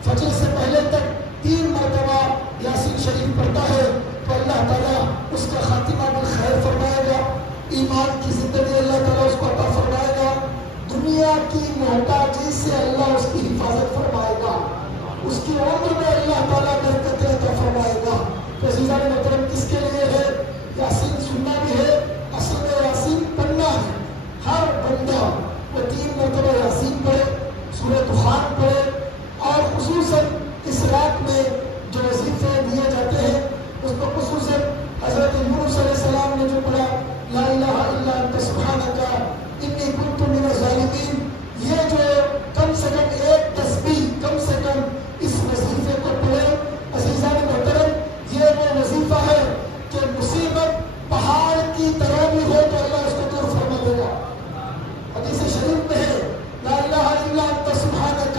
فجر سے پہلے تک 3 مرتبہ یاسین شریف پڑھتا ہے تو اللہ تعالیٰ اس کا خاتمہ بالخیر فرمائے گا، ایمان کی زندگی اللہ تعالیٰ اس کو عطا فرمائے گا، دنیا کی محتاجی سے اللہ اس کی حفاظت فرمائے گا، اس کی عمر میں اللہ تعالیٰ برکتیں عطا فرمائے گا۔ تو عزیزان محترم کس کے لیے ہے؟ یاسین سننا بھی ہے، اصل میں یاسین پڑھنا ہے۔ ہر بندہ وہ 3 مرتبہ یاسین پڑھے، سورہ دخان پڑھے، اور خصوصاً اس رات میں جو وظیفے دیے جاتے ہیں اس کو خصوصاً حضرت یونس علیہ السلام نے جو پڑھا لا الہ الا انت سبحانک انی کنت من الظالمین، یہ جو کم سے کم ایک تسبیح کم سے کم اس وظیفے کو پڑھے۔ عزیزان محترم یہ وہ وظیفہ ہے کہ مصیبت پہاڑ کی طرح بھی ہو تو اللہ اس کو دور فرما دے گا۔ حدیث شریف میں ہے لا الہ الا انت سبحانک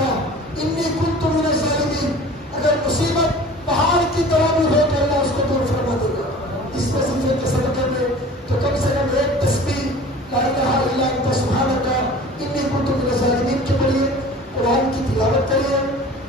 انی کنت من الظالمین، اگر مصیبت پہاڑ کی طرح بھی ہو تو اللہ اس کو دور فرما دے گا۔ اس وظیفے کے صدقے میں تو کم سے کم ایک تسبیح لا الہ الا انت سبحانک انی کنت من الظالمین کے پڑھیے، قرآن کی تلاوت کریے،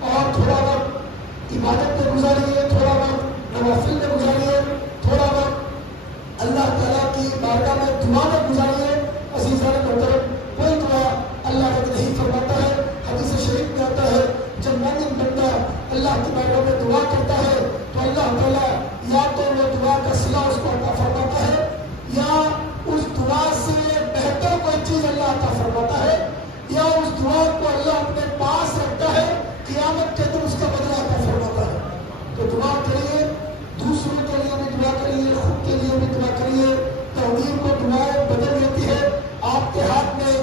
اور تھوڑا وقت عبادت میں گزاریے، تھوڑا وقت نوافل میں گزاریے، تھوڑا وقت اللہ تعالیٰ کی بارگاہ میں دعا میں گزاریے۔ عزیزان محترم کوئی دعا اللہ رد نہیں فرماتا ہے۔ حدیث شریف میں آتا ہے جب مومن بندہ اللہ کی بارگاہ میں دعا کرتا ہے تو اللہ تعالیٰ یا تو وہ دعا کا صلہ اس کو عطا فرماتا ہے، یا اس دعا سے بہتر کوئی چیز اللہ عطا فرماتا ہے، یا اس دعا کو اللہ اپنے پاس رکھتا ہے، قیامت کے دن اس کا بدلہ عطا فرماتا ہے۔ تو دعا کریے، دوسروں کے لیے بھی دعا کریے، خود کے لیے بھی دعا کریے۔ تقدیر کو دعائیں بدل دیتی ہے، آپ کے ہاتھ میں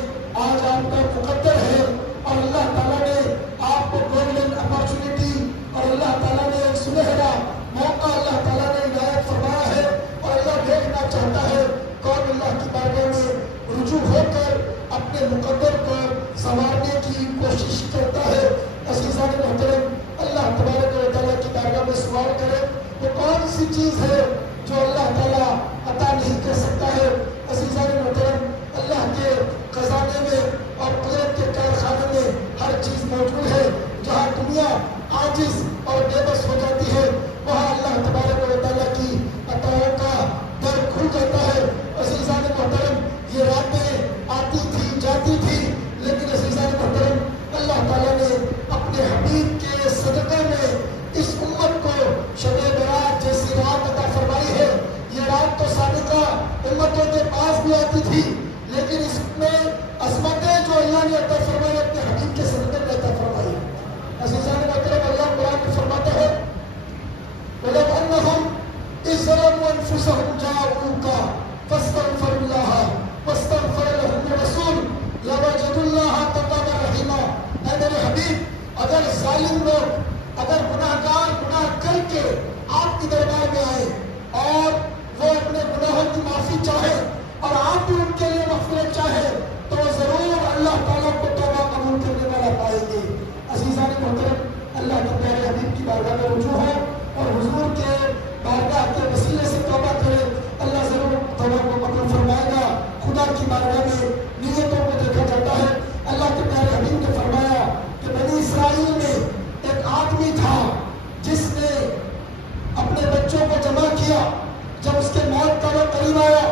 آج آپ کا مقدر ہے، اور اللہ تعالیٰ نے آپ کو گولڈن اپارچونیٹی اور اللہ تعالیٰ نے ایک سنہرا موقع اللہ تعالیٰ نے عنایت فرمایا ہے، اور اللہ دیکھنا چاہتا ہے کون اللہ کی بارگاہ میں رجوع ہو کر اپنے مقدر کو سنوارنے کی کوشش کرتا ہے۔ عزیزان محترم اللہ تبارک و تعالیٰ کی بارگاہ میں سوال کرے وہ کون سی چیز ہے جو اللہ تعالیٰ عطا نہیں کر سکتا ہے۔ عزیزان محترم اللہ کے خزانے میں اور قدرت کے کارخانے میں ہر چیز موجود ہے۔ جہاں دنیا عاجز اور بے بس ہو جاتی ہے وہاں اللہ تبارک و تعالیٰ کی عطاؤں کا در کھل جاتا ہے۔ عزیزان محترم یہ راتیں آتی تھی جاتی تھی، لیکن عزیزان محترم اللہ تعالیٰ نے اپنے حبیب کے صدقے میں اس امت کو شب برات جیسی رات عطا فرمائی ہے۔ یہ رات تو سابقہ امتوں کے پاس بھی آتی تھی، لیکن اس میں عظمتیں جو اللہ نے عطا فرمائی اپنے حبیب کے صدقے میں عطا فرمائی۔ عزیزان محترم اللہ قرآن میں فرماتا ہے وَلَوْ أَنَّهُمْ إِذْ ظَلَمُوا أَنفُسَهُمْ جَاءُوكَ فَاسْتَغْفَرُوا اللَّهَ وَاسْتَغْفَرَ لَهُمُ الرَّسُولُ لَوَجَدُوا اللَّهَ تَوَّابًا رَحِيمًا۔ اے میرے حبیب اگر ظالم لوگ اگر گناہگار گناہ کر کے آپ کی دربار میں آئے اور وہ اپنے گناہوں کی معافی چاہے اور آپ بھی ان کے لیے مغفرت چاہے تو وہ ضرور اللہ تعالیٰ کو توبہ قبول کرنے والا پائیں گے۔ عزیزان محترم اللہ کے پیارے حبیب کی بارگاہ میں رجوع ہو اور حضور کے بارگاہ کے وسیلے سے توبہ کرے، اللہ ضرور توبہ کو قبول فرمائے گا۔ خدا کی بارگاہ میں نیتوں کو دیکھا جاتا ہے۔ اللہ کے پیارے حبیب نے فرمایا کہ بنی اسرائیل میں ایک آدمی تھا جس نے اپنے بچوں کو جمع کیا، جب اس کے موت کا وقت قریب آیا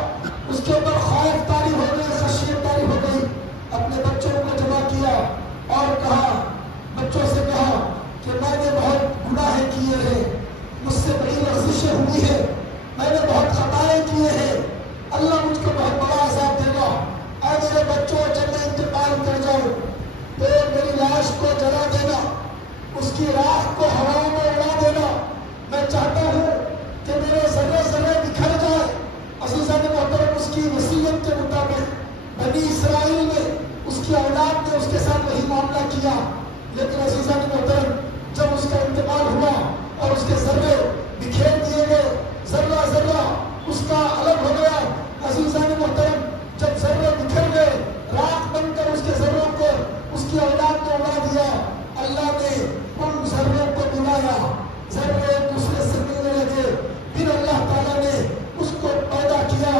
اس کے اوپر خوف طاری ہو گئی، خشیت طاری ہو گئی، اپنے بچوں کو جمع کیا اور کہا، بچوں سے کہا کہ میں نے بہت گناہ کیے ہیں، مجھ سے بڑی لغزشیں ہوئی ہیں، میں نے بہت خطائیں کیے ہیں، اللہ مجھ کو بہت بڑا عذاب دے گا۔ اے میرے بچوں جب میں انتقال کر جاؤں تو میری لاش کو جلا دینا، اس کی راکھ کو ہواؤں میں اڑا دینا، میں چاہتا ہوں کہ میرے ذرے ذرے بکھر جائے۔ عزیزان محترم اس کی وصیت کے مطابق بنی اسرائیل میں اس کی اولاد نے اس کے ساتھ وہی معاملہ کیا، لیکن عزیزان محترم جب اس کا انتقال ہوا اور اس کے ذرے بکھیر دیے گئے، ذرہ ذرہ اس کا الگ ہو گیا۔ عزیزان محترم جب ذرے بکھر گئے، راکھ بن کر اس کے ذروں کو اس کی اولاد نے اڑا دیا، اللہ نے ان ذروں کو ملایا، ذرے ایک دوسرے سے ملنے لگے، پھر اللہ تعالیٰ نے اس کو پیدا کیا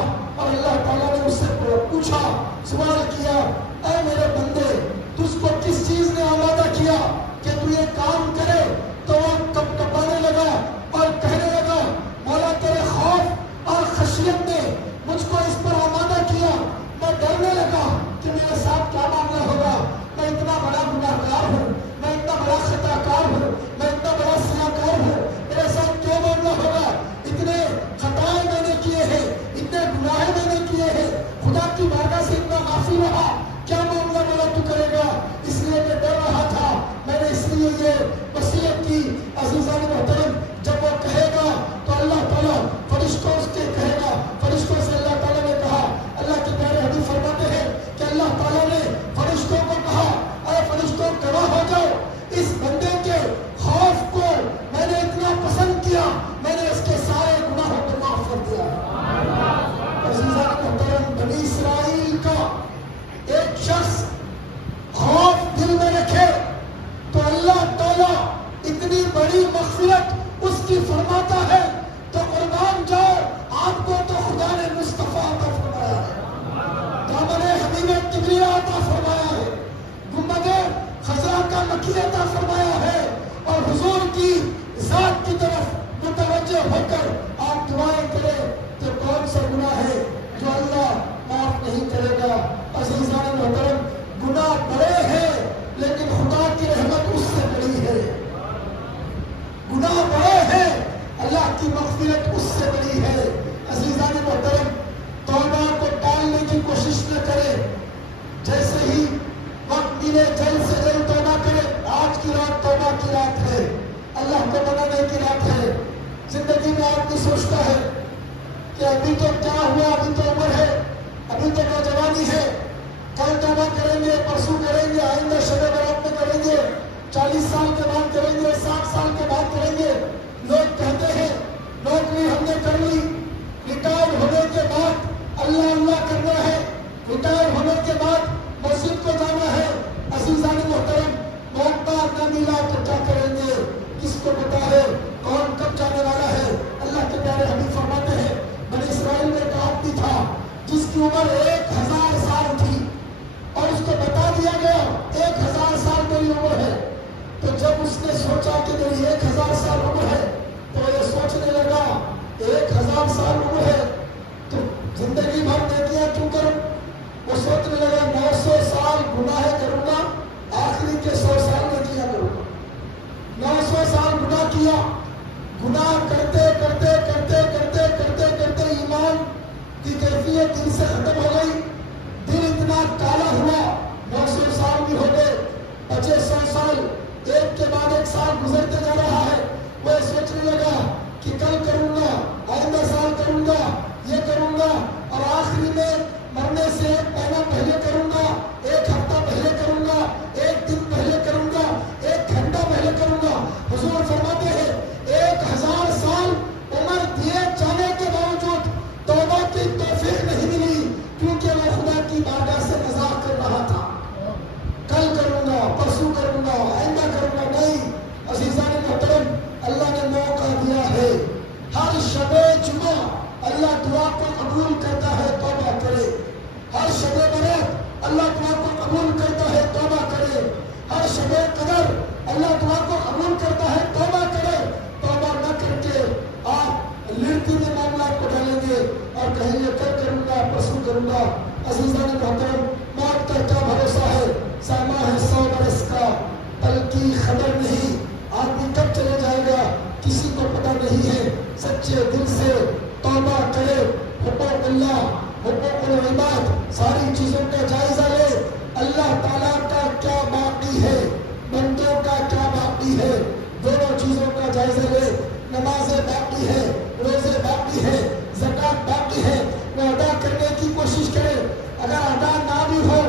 کہ میرے ساتھ کیا معاملہ ہوگا، میں اتنا بڑا گناہگار ہوں، میں اتنا بڑا خطا کار ہوں، میں اتنا بڑا سیاکار ہوں، میرے ساتھ کیا معاملہ ہوگا، اتنے خطائیں میں نے کیے ہیں، اتنے گناہ میں نے کیے ہیں، خدا کی بارگاہ سے اتنا معافی رہا، کیا معاملہ میرا تو کرے گا؟ اس لیے میں ڈر رہا تھا، میں نے اس لیے یہ وصیت کی۔ عزیزان محترم، جب وہ کہے گا تو اللہ تعالیٰ فرشتوں سے کہے گا، فرشتوں سے اللہ تعالیٰ نے کہا، اللہ کے پیارے حبیب فرماتے ہیں کہ اللہ تعالیٰ نے فرشتوں کو کہا، اے فرشتوں گواہ ہو جاؤ، اس بندے کے خوف کو میں نے اتنا پسند کیا، میں نے اس کے سارے گناہوں کو معاف کر دیا۔ عزیزان محترم، بنی اسرائیل کا ایک شخص خوف دل میں رکھے تو اللہ تعالیٰ اتنی بڑی مغفرت اس کی فرماتا ہے، تو قربان جاؤ، آپ کو تو خدا نے مصطفیٰ عطا فرمایا ہے، دامن حبیب کبریٰ عطا فرمایا ہے، گنبد خضرا کا نقی عطا فرمایا ہے، اور حضور کی ذات کی طرف متوجہ ہو کر آپ دعائیں کریں تو کون سا گناہ ہے جو اللہ معاف نہیں کرے گا؟ عزیزان محترم، گناہ بڑے ہیں لیکن خدا کی رحمت اس سے بڑی ہے، گناہ بڑے ہیں اللہ کی مغفرت اس سے بڑی ہے۔ عزیزان محترم، توبہ کو ٹالنے کی کوشش نہ کرے، جیسے ہی وقت ملے جلد سے جلد توبہ کرے۔ آج کی رات توبہ کی رات ہے، اللہ کو منانے کی رات ہے۔ زندگی میں آدمی سوچتا ہے کہ ابھی تو کیا ہوا، ابھی تو عمر ہے، ابھی تو نوجوانی ہے، کل توبہ کریں گے، پرسوں کریں گے، آئندہ شب برات میں کریں گے، 40 سال کے بعد کریں گے، 60 سال کے بعد کریں گے۔ لوگ کہتے ہیں نوکری ہم نے کر لی، ریٹائر ہونے کے بعد اللہ اللہ کرنا ہے، ریٹائر ہونے کے بعد مسجد کو جانا ہے۔ عزیزان محترم، موقع نہ ملا تو کیا کریں گے؟ کس کو پتا ہے کون کب جانے والا ہے؟ اللہ کے پیارے حبیب فرماتے ہیں، بنی اسرائیل میں ایک آدمی تھا جس کی عمر 1000 سال تھی، اور اس کو بتا دیا گیا 1000 سال میری عمر ہے۔ تو جب اس نے سوچا کہ میری 1000 سال عمر ہے، تو یہ سوچنے لگا 1000 سال عمر ہے تو زندگی بھر نیکیاں کیوں کروں؟ وہ سوچنے لگا 900 سال گناہ کروں گا، آخری کے 100 سال نیکیاں کروں گا۔ 900 سال گناہ کیا، گناہ کرتے کرتے کرتے کرتے کرتے کرتے ایمان کی کیفیت دل سے ختم ہو گئی، دل اتنا کالا ہوا، 900 سال بھی ہو گئے، بچے 100 سال، ایک کے بعد ایک سال گزرتے جا رہا ہے۔ وہ سوچنے لگا کہ کل کروں گا، آئندہ سال کروں گا، یہ کروں گا، اور آخری میں مرنے سے ایک مہینہ پہلے کروں گا، ایک ہفتہ پہلے کروں گا، ایک دن پہلے کروں گا، ایک گھنٹہ پہلے کروں گا۔ حضور فرماتے ہیں 1000 سال عمر دیے جانے کے باوجود توبہ کی توفیق نہیں ملی، کیونکہ وہ خدا کی بارگاہ سے مذاق کر رہا تھا، کل کروں گا، پرسوں کروں گا، آئندہ کروں گا۔ نہیں، عزیزان محترم، اللہ نے موقع دیا ہے، ہر شب جمعہ اللہ دعا کو قبول کرتا ہے، توبہ کرے۔ ہر شب برات اللہ دعا کو قبول کرتا ہے، توبہ کرے۔ ہر شب قدر اللہ دعا کو قبول کرتا ہے، توبہ کرے۔ توبہ نہ کر کے آپ لڑکی میں معاملات کو ڈالیں گے اور کہیں گے کل کروں گا، پرسوں کروں گا۔ عزیزان محترم، موت کا کیا بھروسہ ہے؟ سامہ ہے 100 برس کا، کل کی خبر نہیں، آدمی کب چلے جائے گا کسی کو پتہ نہیں ہے۔ سچے دل سے توبہ کرے، حقوق اللہ، حقوق العباد، ساری چیزوں کا جائزہ لے۔ اللہ تعالیٰ کا کیا باقی ہے، بندوں کا کیا باقی ہے، دونوں چیزوں کا جائزہ لے۔ نمازیں باقی ہے، روزے باقی ہے، زکوٰۃ باقی ہے، وہ ادا کرنے کی کوشش کرے۔ اگر ادا نہ بھی ہو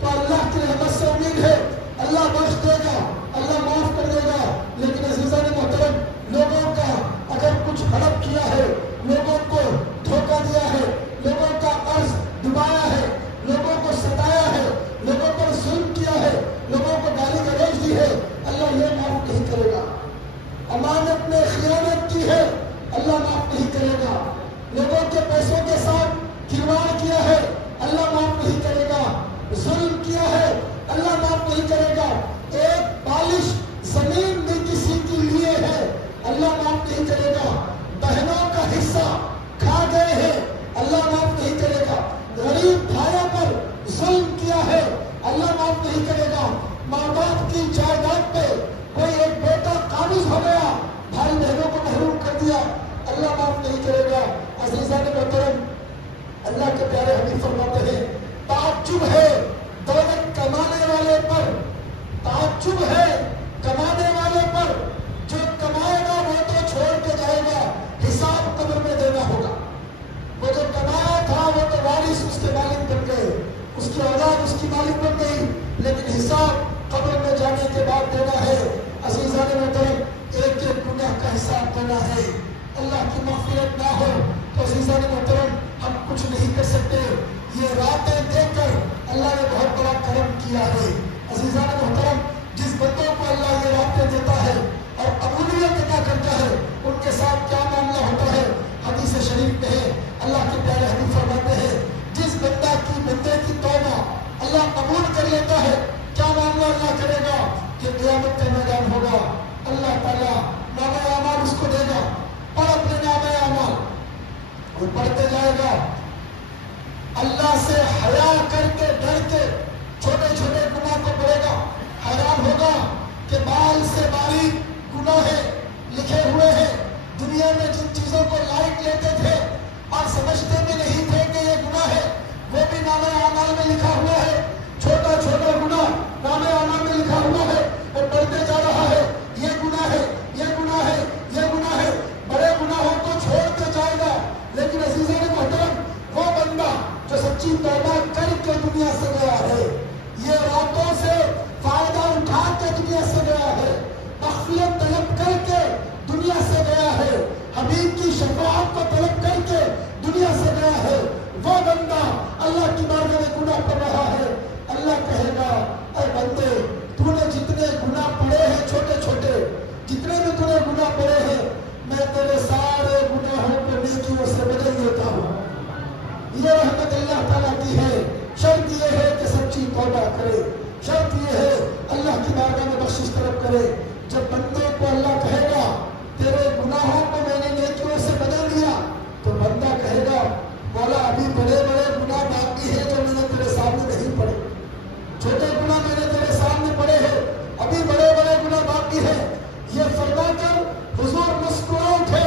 تو اللہ کی رحمت سے امید ہے، اللہ بخش دے گا، اللہ معاف کر دے گا۔ لیکن عزیزان محترم، لوگوں کا اگر کچھ ہڑپ کیا ہے، لوگوں کو دھوکہ دیا ہے، لوگوں کا قرض ڈبایا ہے، لوگوں کو ستایا ہے، لوگوں پر ظلم کیا ہے، لوگوں کو گالی گلوچ دی ہے، اللہ یہ معاف نہیں کرے گا۔ امانت میں خیانت کی ہے، اللہ معاف نہیں کرے گا۔ لوگوں کے پیسوں کے ساتھ کھلواڑ کیا ہے، اللہ معاف نہیں کرے گا۔ ظلم کیا ہے، اللہ معاف نہیں کرے گا۔ ایک بالش زمین بھی کسی کے لیے ہے، اللہ معاف نہیں کرے گا۔ بہنوں کا حصہ کھا گئے ہیں، اللہ معاف نہیں کرے گا۔ غریب بھائیوں پر ظلم کیا ماں باپ کی جائیداد پہ کوئی ایک بیٹا قابض ہو گیا، بھائی بہنوں کو محروم کر دیا، اللہ معاف نہیں کرے گا۔ عزیزان محترم، اللہ کے پیارے حبیب فرماتے ہیں تعجب ہے دولت کمانے والے پر، تعجب ہے کمانے والے پر، جو کمائے گا وہ تو چھوڑ کے جائے گا، حساب قبر میں دینا ہوگا۔ وہ جو کمایا تھا وہ تو وارث اس کے مالک بن گئے، اس کی اولاد اس کی مالک بن گئی، لیکن حساب قبر میں جانے کے بعد دینا ہے۔ عزیزان محترم، ایک ایک گناہ کا حساب دینا ہے۔ اللہ کی مغفرت نہ ہو تو عزیزان محترم ہم کچھ نہیں کر سکتے۔ یہ راتیں دے کر اللہ نے بہت بڑا کرم کیا ہے۔ عزیزان محترم، جس بندوں کو اللہ یہ راتیں دیتا ہے اور قبولیت ادا کرتا ہے، ان کے ساتھ کیا معاملہ ہوتا ہے؟ حدیث شریف میں ہے، اللہ کے پیارے حبیب فرماتے ہیں جس بندے کی توبہ اللہ قبول کر لیتا ہے، کیا معاملہ اللہ کرے گا کہ قیامت کا میدان ہوگا، اللہ تعالیٰ نامہ اعمال اس کو دے گا، پڑھ اپنے نامہ اعمال، وہ پڑھتے جائے گا، اللہ سے حیا کر کے ڈر کے چھوٹے چھوٹے گناہ کو پڑھے گا، حیران ہوگا کہ بال سے باریک گناہ لکھے ہوئے ہیں۔ دنیا میں جن چیزوں کو لائٹ لیتے تھے اور سمجھتے بھی نہیں تھے کہ یہ گناہ ہے، وہ بھی نامہ اعمال میں لکھا ہوا ہے۔ چھوٹا چھوٹا گناہ نامہ اعمال میں لکھا ہوا ہے، وہ بڑھتے جا رہا ہے، یہ گناہ ہے، یہ گناہ ہے، یہ گناہ ہے۔ بڑے گناہوں کو چھوڑتے جائے گا، لیکن عزیزان محترم وہ بندہ جو سچی توبہ کر کے دنیا سے گیا ہے، یہ راتوں سے فائدہ اٹھا کے دنیا سے گیا ہے، مغفرت طلب کر کے دنیا سے گیا ہے، حبیب کی شفاعت کو طلب کر کے دنیا سے گیا ہے، وہ بندہ اللہ کی بارگاہ میں گناہ کر رہا ہے۔ اللہ کہے گا اے بندے، تو نے جتنے گناہ پڑے ہیں چھوٹے چھوٹے، جتنے بھی تو نے گناہ پڑے ہیں، میں تیرے سارے گناہوں کو نیکیوں سے بدل دیتا ہوں۔ یہ رحمت اللہ تعالیٰ کی ہے۔ شرط یہ ہے کہ سچی توبہ کرے، شرط یہ ہے اللہ کی بارگاہ میں بخشش طلب کرے۔ جب بندے کو اللہ کہے گا تیرے گناہوں کو میں نے نیکیوں سے بدل دیا، تو بندہ کہے گا مولا ابھی بڑے بڑے گناہ باقی ہیں جو میں نے تیرے سامنے نہیں پڑے، چھوٹے گناہ میں نے تیرے سامنے پڑے ہیں، ابھی بڑے بڑے گناہ باقی ہیں۔ یہ فرما کر حضور مسکرا اٹھے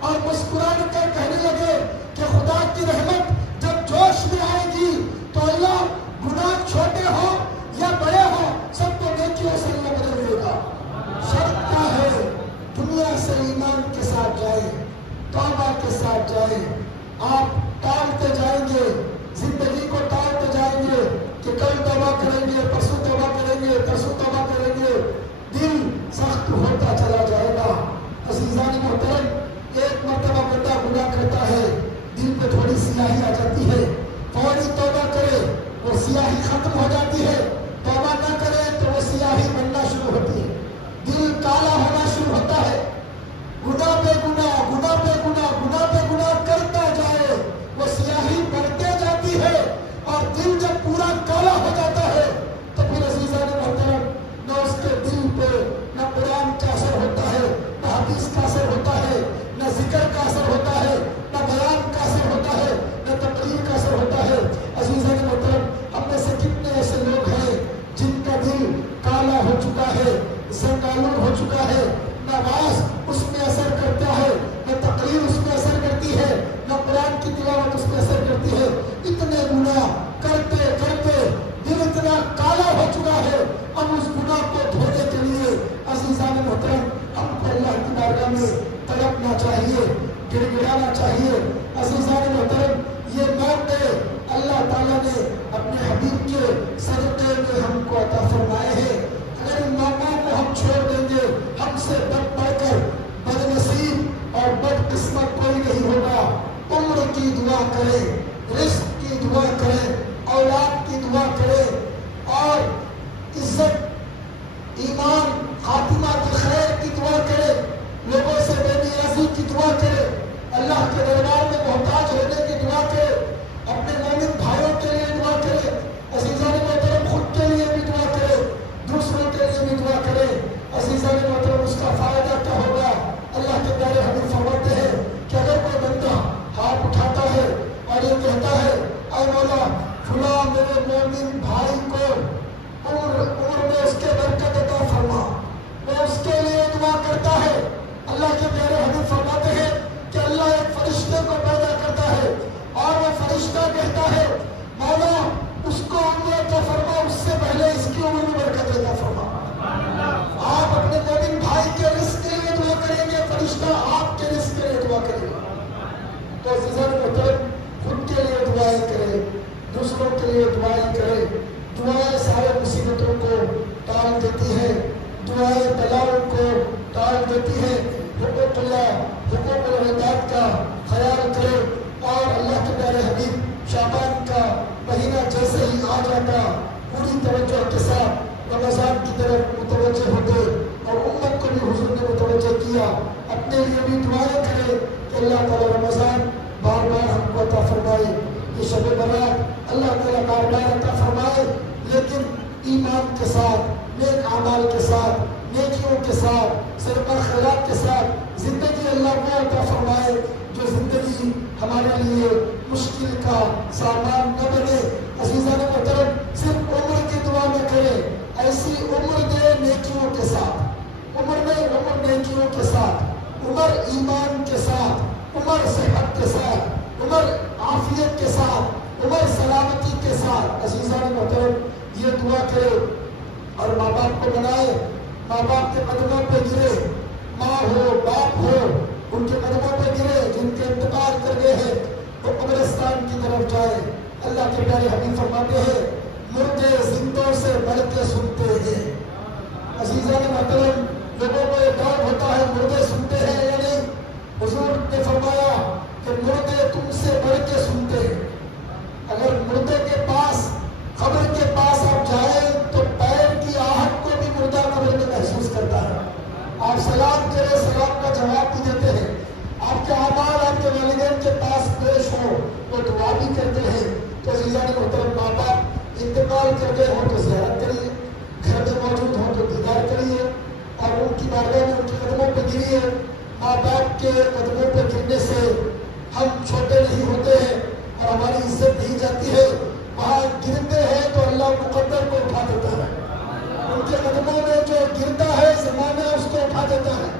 اور مسکرا کر کہنے لگے کہ خدا کی رحمت جب جوش میں آئے گی تو اللہ گناہ چھوٹے ہو یا بڑے ہو سب کو نیکیوں سے اللہ بدل دے گا۔ شرط کیا ہے؟ دنیا سے ایمان کے ساتھ جائیں، توبہ کے ساتھ جائیں۔ آپ ٹالتے جائیں گے، زندگی کو ٹالتے جائیں گے کہ کل توبہ کریں گے، پرسوں توبہ کریں گے، پرسوں توبہ کریں گے، دل سخت ہوتا چلا جائے گا۔ عزیزان محترم، ایک مرتبہ بندہ گناہ کرتا ہے، دل پہ تھوڑی سیاہی آ جاتی ہے، فوری توبہ کرے وہ سیاہی ختم ہو جاتی ہے، توبہ نہ کرے تو وہ سیاہی بننا شروع ہوتی ہے، دل کالا ہونا شروع ہوتا ہے، گناہ پہ گناہ، گناہ پہ گناہ، گناہ پہ گناہ کرتا جائے، وہ سیاہی بڑھتے جاتی ہے، اور دل جب پورا کالا ہو جاتا ہے تو پھر عزیزان محترم نہ اس کے دل پہ نہ قرآن کا اثر ہوتا ہے، نہ حدیث کا اثر ہوتا ہے، نہ ذکر کا اثر ہوتا ہے، نہ بیان کا اثر ہوتا ہے، نہ تقریر کا اثر ہوتا ہے۔ عزیزان محترم، ہم میں سے کتنے ایسے لوگ ہیں جن کا دل کالا ہو چکا ہے، زنگالود ہو چکا ہے، نہ واز اس میں اثر کرتا ہے، نہ تقریر اس میں اثر کرتی ہے، نہ قرآن کی تلاوت اس میں اثر کرتی ہے، اتنے گناہ کرتے کرتے دل اتنا کالا ہو چکا ہے۔ اب اس گناہ کو دھونے کے لیے عزیزان محترم ہم کو اللہ کی بارگاہ میں تڑپنا چاہیے، گڑ گڑانا چاہیے۔ عزیزان محترم، یہ موقع اللہ تعالیٰ نے اپنے حبیب کے صدقے میں ہم کو عطا فرمائے ہیں۔ اگر ان موقعوں کو ہم چھوڑ دیں گے، ہم سے بڑھ بڑھ کر بد نصیب اور بد قسمت کوئی نہیں ہوگا۔ عمر کی دعا کریں، رزق کی دعا کریں، اولاد کی دعا کریں، اور عزت، ایمان، خاتمہ کی خیر کی دعا کریں، لوگوں سے بے نیازی کی دعا کریں، اللہ کے دربار میں محتاج ہونے کی دعا کریں، اپنے مومن بھائیوں کے لیے دعا کریں، عزیزان محترم خود کے لیے بھی دعا کریں، دوسروں کے لیے بھی دعا کریں۔ عزیزان محترم، اس کا فائدہ کیا ہوگا؟ اللہ کے پیارے حبیب فرماتے ہیں کہ اگر کوئی بندہ ہاتھ اٹھاتا ہے اور یہ کہتا ہے اے مولا فلاں میرے مومن بھائی کو عمر میں اس کے تو عزیزان محترم خود کے لیے دعائیں کرے، دوسروں کے لیے دعائیں کرے. دعائیں سارے مصیبتوں کو ٹال دیتی ہے، دعائیں بلاؤں کو ٹال دیتی ہے. حقوق اللہ، حقوق العباد کا خیال کرے. اور اللہ کے پیارے حبیب شعبان کا مہینہ جیسے ہی آ جاتا پوری توجہ کے ساتھ رمضان کی طرف متوجہ ہوتے اور امت کو بھی حضور نے متوجہ کیا. اپنے لیے بھی دعائیں کرے کہ اللہ تعالیٰ رمضان بار بار ہم کو عطا فرمائے. یہ شب برات اللہ تعالیٰ بار بار عطا فرمائے، لیکن ایمان کے ساتھ، نیک اعمال کے ساتھ، نیکیوں کے ساتھ، صدقہ خیرات کے ساتھ زندگی اللہ کو عطا فرمائے جو زندگی ہمارے لیے مشکل کا سامان نہ بنے. عزیزان محترم صرف عمر کی دعا نہ کرے، ایسی عمر دے نیکیوں کے ساتھ، عمر میں عمر نیکیوں کے ساتھ، عمر ایمان کے ساتھ، عمر صحت کے ساتھ، عمر عافیت کے ساتھ، عمر سلامتی کے ساتھ. عزیزان محترم یہ دعا کرے اور ماں باپ کو بنائے، ماں باپ کے قدموں پہ گرے، ماں ہو باپ ہو ان کے قدموں پہ گرے جن کے انتقال کر گئے ہیں وہ قبرستان کی طرف جائے. اللہ کے پیارے حبیب فرماتے ہیں مردے زندوں سے بڑھ کے سنتے ہیں. عزیزان محترم لوگوں کو یہ ڈاؤٹ ہوتا ہے مردے سنتے ہیں یا نہیں. حضور نے فرمایا کہ مردے تم سے بڑھ کے سنتے ہیں. اگر مردے کے پاس، قبر کے پاس آپ جائیں تو پیر کی آہٹ کو بھی مردہ قبر میں محسوس کرتا ہے. آپ سلام کرے، سلام کا جواب بھی دیتے ہیں. آپ کے اعمال آپ کے والدین کے پاس پیش ہو وہ دعا بھی کرتے ہیں. تو عزیزان محترم ماں باپ انتقال کر گئے ہوں تو زیارت کریے، گھر میں موجود ہوں تو دیدار کریے اور ان کی بارگاہ میں ان کے قدموں پہ گریے. ماں باپ کے قدموں پہ گرنے سے ہم چھوٹے نہیں ہوتے ہیں اور ہماری عزت نہیں جاتی ہے. وہاں گرتے ہیں تو اللہ مقدر کو اٹھا دیتا ہے. ان کے قدموں میں جو گرتا ہے زمانہ اس کو اٹھا دیتا ہے.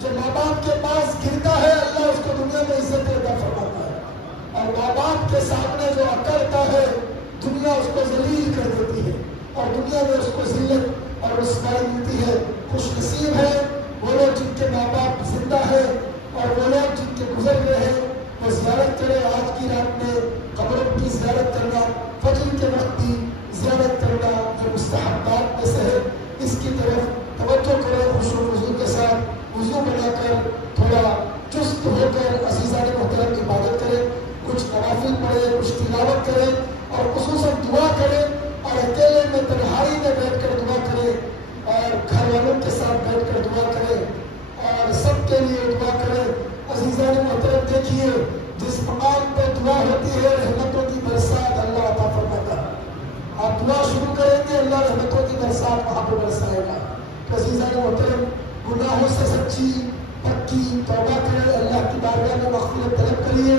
جو ماں باپ کے پاس گرتا ہے اللہ اس کو دنیا میں عزت عطا فرماتا ہے. اور ماں باپ کے سامنے جو اکڑتا ہے دنیا اس کو ذلیل کر دیتی ہے اور دنیا میں اس کو ذلت اور رسوائی ملتی ہے. خوش نصیب ہے وہ لوگ جن کے ماں باپ زندہ ہے اور وہ لوگ جن کے گزر گئے ہیں. وہ زیارت کرے. آج کی رات میں قبروں کی زیارت کرنا، فجر کے وقت بھی زیارت کرنا جو مستحبات میں سے ہے، اس کی طرف توجہ کرے. خوشو وضو کے ساتھ وضو بنا کر تھوڑا چست ہو کر عزیزان محترم عبادت کرے، کچھ نوافل پڑھے، کچھ تلاوت کرے اور خصوصاً دعا کرے. اور اکیلے میں تنہائی میں بیٹھ کر دعا کرے اور گھر والوں کے ساتھ بیٹھ کر دعا کرے اور سب کے لیے دعا کرے. عزیزان محترم دیکھیے جس مقام پہ دعا ہوتی ہے رحمتوں کی برسات اللہ عطا فرماتا ہے. آپ دعا شروع کریں گے اللہ رحمتوں کی برسات وہاں پہ برسائے گا. تو عزیزان محترم گناہوں سے سچی پکی توبہ کرے، اللہ کی بارگاہ میں مغفرت طلب کریے،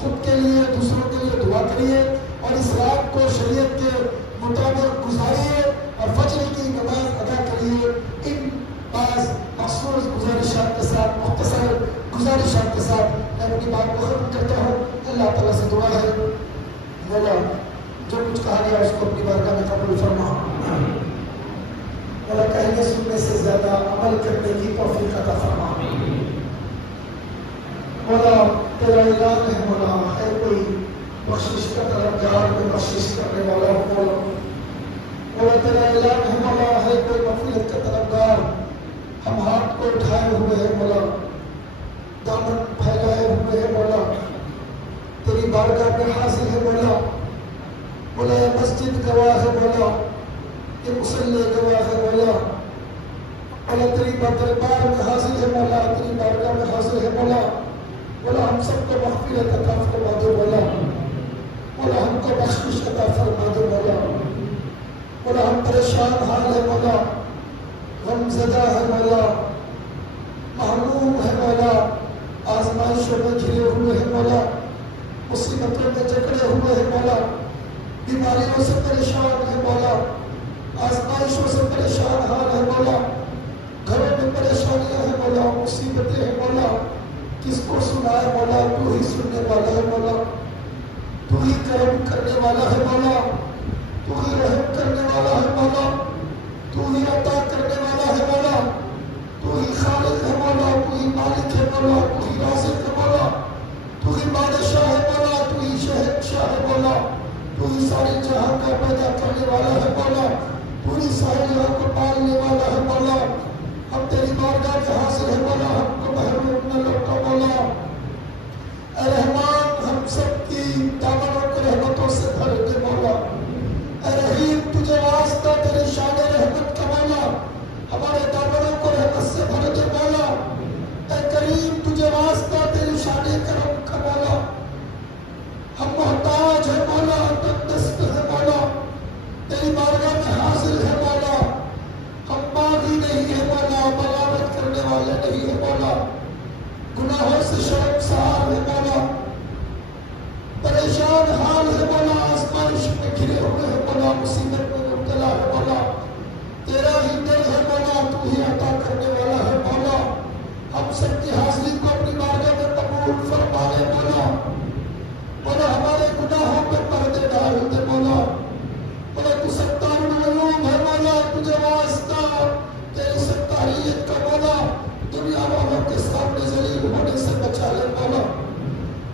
خود کے لیے دوسروں کے لیے دعا کریے اور اس رات کو شریعت کے مطابق گزاریے اور فجر کی نماز ادا کریے. ان بعض مخصوص گزارشات کے ساتھ، مختصر گزارشات کے ساتھ میں اپنی بات کو ختم کرتا ہوں. اللہ تعالیٰ سے دعا ہے مولا جو کچھ کہا گیا اس کو اپنی بارگاہ میں قبول فرما. مولا کہنے سننے سے زیادہ عمل کرنے کی توفیق عطا فرما. مولا تیرا اعلان ہے مولا ہے کوئی بخشش کا طلبگار میں بخشش کرنے والا ہو مولا. مولا تیرا اعلان ہے مولا ہے کوئی مغفرت کا طلبگار. ہم ہاتھ کو اٹھائے ہوئے ہیں مولا، دامن پھیلائے ہوئے ہیں مولا، تیری بارگاہ میں حاضر ہے مولا. مولا یہ مسجد گواہ ہے مولا، یہ مصلی گواہ ہے مولا. مولا تیری دربار میں حاضر ہے مولا، تیری بارگاہ میں حاضر ہے مولا. مولا ہم سب کو مغفرت عطا فرما دے مولا. مولا ہم کو بخشش عطا فرما دے مولا. مولا ہم پریشان حال ہے مولا، غم زدہ ہے مولا، محروم ہے مولا، آزمائشوں میں گھرے ہوئے ہیں مولا، مصیبتوں میں جکڑے ہوئے ہیں مولا، بیماریوں سے پریشان ہے مولا، آزمائشوں سے پریشان حال ہے مولا، گھروں میں پریشانیاں ہیں مولا، مصیبتیں ہیں مولا. کس کو سنائے مولا، تو ہی سننے والا ہے مولا، تو ہی کرم کرنے والا ہے مولا، تو ہی رحم کرنے والا ہے مولا، تو ہی عطا کرنے والا ہے مولا، تو ہی خالق ہے مولا، تو ہی مالک ہے مولا، تو ہی رازق ہے مولا، تو ہی ہی بادشاہ ہے مولا، تو ہی شہنشاہ ہے مولا، تو ہی سارے جہاں کا پیدا کرنے والا ہے مولا، تو ہی سارے جہاں کو پالنے والا ہے مولا۔ ہم تیری بارگاہ میں حاضر ہے مولا، ہم کو محروم نہ لوٹا مولا۔ اے رحمان، ہم سب کی دامنوں کو رحمتوں سے بھر دے مولا۔ اے رحیم، تجھے واسطہ تیری شان رحمت کا مولا، ہمارے دامنوں کو رحمت سے بھر دے مولا۔ اے کریم، تجھے واسطہ تیری شان کرم کا مولا، ہم محتاج ہے مولا، تندرست ہے مولا، تیری بارگاہ میں حاضر ہے مولا۔ ہم باغی نہیں ہے مولا، بغاوت کرنے والے نہیں ہے مولا، گناہوں سے شرمسار ہے مولا، پریشان حال ہے مولا، آزمائش میں گھرے ہوئے ہے مولا، مصیبت میں مبتلا ہے مولا۔ تیرا ہی دل ہے مولا، تو ہی عطا کرنے والا ہے مولا۔ ہم سب کی حاضری کو اپنی بارگاہ میں قبول فرما لے مولا۔ مولا، ہمارے گناہوں پہ پردے ڈال دے مولا۔ مولا، تو ستار العیوب ہے مولا، تجھے واسطہ تیری ستاریت کا مولا، دنیا والوں کے سامنے ذلیل ہونے سے بچا لے مولا،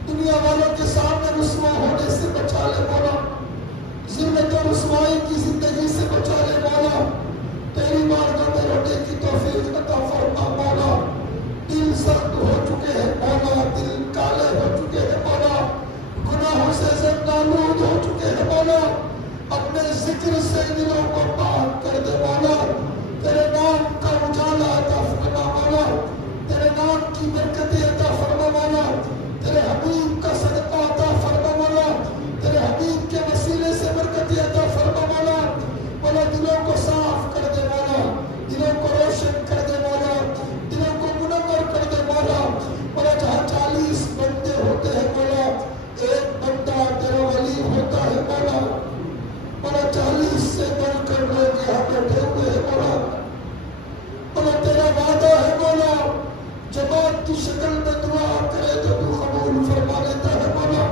دنیا والوں کے سامنے رسوا ہونے سے بچا لے مولا، ذلت و رسوائی کی زندگی سے بچا لے مولا۔ تیری بارگاہ میں رونے کی توفیق عطا فرما مولا۔ دل سخت ہو چکے ہیں مولا، دل کالے ہو چکے ہیں مولا، گناہوں سے زندانود ہو چکے ہیں مولا، اپنے ذکر سے دلوں کو پاک کر دے مولا۔ تیرے نام کا اجالا عطا فرما مولا، تیرے نام کی برکتیں عطا فرما مولا، تیرے حبیب کا صدقہ عطا فرما مولا، تیرے حبیب کے وسیلے سے برکتیں عطا فرما مولا۔ مولا، دلوں کو صاف کر دے مولا، دلوں کو روشن کر دے مولا، دلوں کو منور کر دے مولا۔ مولا، جہاں 40 بندے ہوتے ہیں مولا، ایک بندہ تیرا ولی ہوتا ہے مولا۔ مولا، 40 سے بڑھ کر لوگ یہاں بیٹھے ہوئے ہیں مولا۔ مولا، تیرا وعدہ ہے مولا، جماعت کی شکل میں دعا کرے تو تو قبول فرما لیتا ہے مولا۔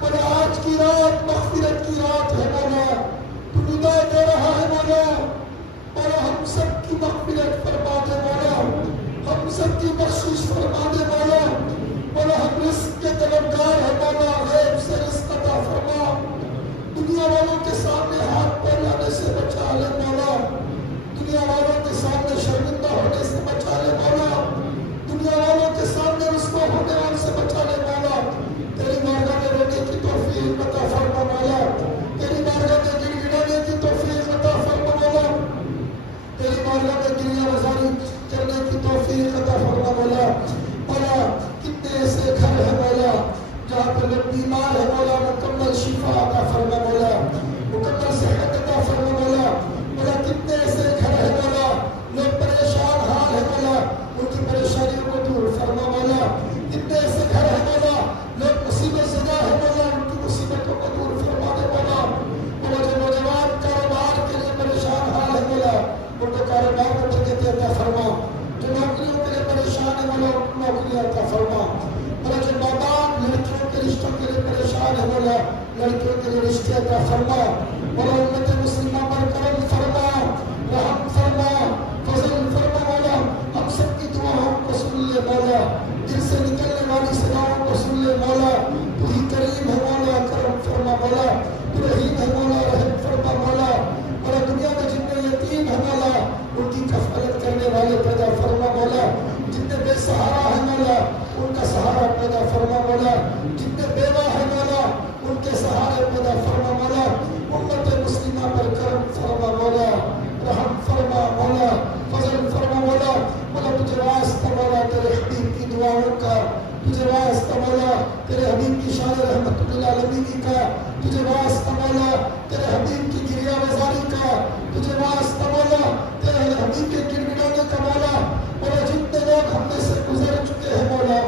مولا، آج کی رات مغفرت کی رات ہے مولا، تو ندا دے رہا ہے مولا۔ مولا، ہم سب کی مغفرت فرما دے مولا، ہم سب کی بخشش فرما دے مولا۔ مولا، ہم رزق کے طلبگار ہیں مولا، غیب سے رزق عطا فرما۔ دنیا والوں کے سامنے ہاتھ پھیلانے سے بچا لے مولا، دنیا والوں کے سامنے شرمندہ ہونے سے بچا لے مولا، دنیا والوں کے سامنے رسوا ہونے والے سے بچا لے مولا۔ تیری بارگاہ میں رونے کی توفیق عطا فرما مولا، تیری بارگاہ میں گڑ گڑانے کی توفیق عطا فرما مولا، تیری بارگاہ میں گریہ وزاری کرنے کی توفیق عطا فرما مولا۔ مولا، کتنے ایسے گھر ہیں مولا جہاں پہ لوگ بیمار ہے مولا، مکمل شفا عطا فرما مولا، مکمل صحت عطا فرما مولا۔ مولا، کتنے ایسے گھر ہے مولا، لوگ پریشان حال ہے مولا، ان کی پریشانیوں کو دور فرما مولا۔ کتنے ایسے گھر ہے مولا، لوگ مصیبت زدہ ہے مولا، ان کی مصیبتوں کو دور فرما دے مولا۔ مولا، جو نوجوان کاروبار کے لیے پریشان حال ہے مولا، ان کو کاروبار میں برکت عطا فرما، جو نوکریوں کے لیے پریشان ہے مولا، ان کو نوکری عطا فرما۔ مولا، جو ماں لڑکیوں کے رشتوں کے لیے پریشان ہے مولا، لڑکیوں کے لیے رشتے عطا فرما۔ مولا، امت مسلمہ پر کرم فرما، رحم فرما، فضل فرما مولا۔ ہم سب کی دعاؤں کو سن لے مولا، دل سے نکلنے والی صداؤں کو سن لے مولا۔ تو ہی کریم ہے مولا، کرم فرما مولا، تو رحیم ہے مولا، رحم فرما مولا۔ مولا، دنیا میں جتنے یتیم ہے مولا، ان کی کفالت کرنے والے پیدا فرما مولا، جتنے بے سہارا ہے مولا، ان کا سہارا پیدا فرما مولا، جتنے بیوہ ہے مولا، ان کے سہارے پیدا فرما مولا۔ امت مسلمہ پر کرم فرما مولا، رحم فرما مولا، فضل فرما مولا۔ مولا، تجھے واسطہ مولا تیرے حبیب کی دعاؤں کا، تجھے واسطہ مولا تیرے حبیب کی شان رحمت للعالمین کا، تجھے واسطہ مولا تیرے حبیب کی گریہ وزاری کا، تجھے واسطہ مولا تیرے حبیب کے گڑگڑانے کا مولا۔ مولا، جتنے لوگ ہم میں سے گزر چکے ہیں مولا،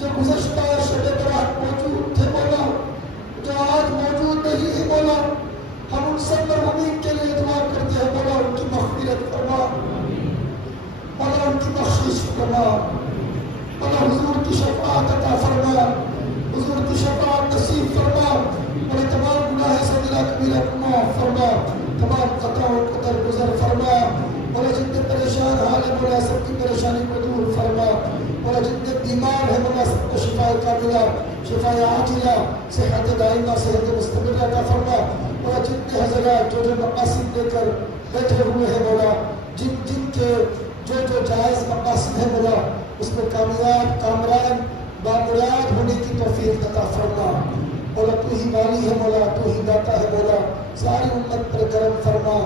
جو گزشتہ شب برات موجود تھے مولا، جو آج موجود نہیں ہے مولا، ہم ان سب مرحومین کے لیے دعا کرتے ہیں مولا، ان کی مغفرت فرما مولا، ان کی بخشش فرما مولا، حضور کی شفاعت عطا فرما، حضور کی شفاعت نصیب فرما مولا، تمام گناہ صغیرہ کبیرہ کو معاف فرما، تمام خطاؤں کو درگزر فرما مولا، جتنے پریشان حال ہے مولا، سب کی پریشانی کو دور فرما مولا جتنے بیمار ہیں مولا سب کو شفا کاملہ، شفا عاجلہ، صحت دائمہ، صحت مستمرہ عطا فرما۔ مولا جتنے حضرات جو مقاصد لے کر بیٹھے ہوئے ہیں مولا، جن کے جو جائز مقاصد ہیں مولا، اس میں کامیاب، کامران، بامراد ہونے کی توفیق عطا فرما۔ مولا تو ہی والی ہے مولا، تو ہی داتا ہے مولا، ساری امت پر کرم فرما،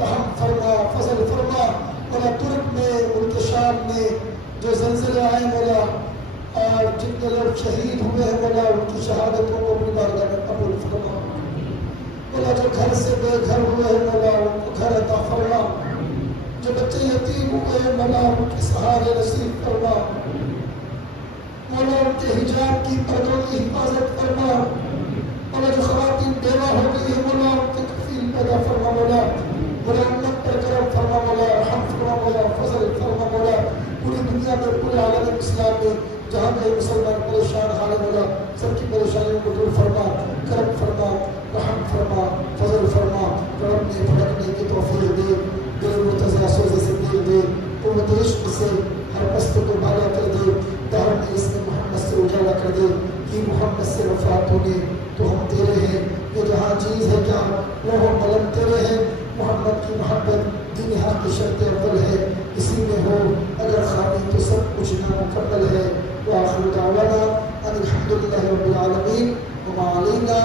رحم فرما، فضل فرما۔ مولا ترک میں، ان کے شام میں جو زلزلے آئے مولا، اور جتنے لوگ شہید ہوئے ہیں مولا، ان کی شہادتوں کو اپنی بارگاہ میں قبول فرما۔ مولا جو گھر سے بے گھر ہوئے ہیں مولا، ان کو گھر عطا فرما۔ جو بچے یتیم ہوئے ہیں مولا، ان کے سہارے نصیب فرما۔ مولا ان کے حجاب کی پردوں کی حفاظت فرما۔ مولا جو خواتین بیوہ ہو گئی ہیں مولا، ان کے کفیل پیدا فرما مولا۔ مولا امت پر کرم فرما مولا، رحم فرما مولا، فضل فرما مولا۔ پوری دنیا میں، پورے عالم اسلام میں جہاں کہیں مسلمان پریشان حال ہے مولا، سب کی پریشانیوں کو دور فرما، کرم فرما، رحم فرما، فضل فرما۔ پڑھنے پھڑکنے کی توفیق دے، دل مرتضیٰ سوزے سے دل دے، قوت عشق سے ہر مست کو بالا کر دے، دار میں اس میں محمد سے اجالا کر دے کہ محمد سے وفات ہونے تو ہم تیرے ہیں، یہ جہاں چیز ہے کیا لوح و قلم تیرے ہیں۔ محمد کی محبت دین حق کی شرط اول ہے، اسی میں ہو اگر خامی تو سب کچھ نامکمل ہے۔ وآخر دعوانا ان الحمد للہ رب العالمین وما علینا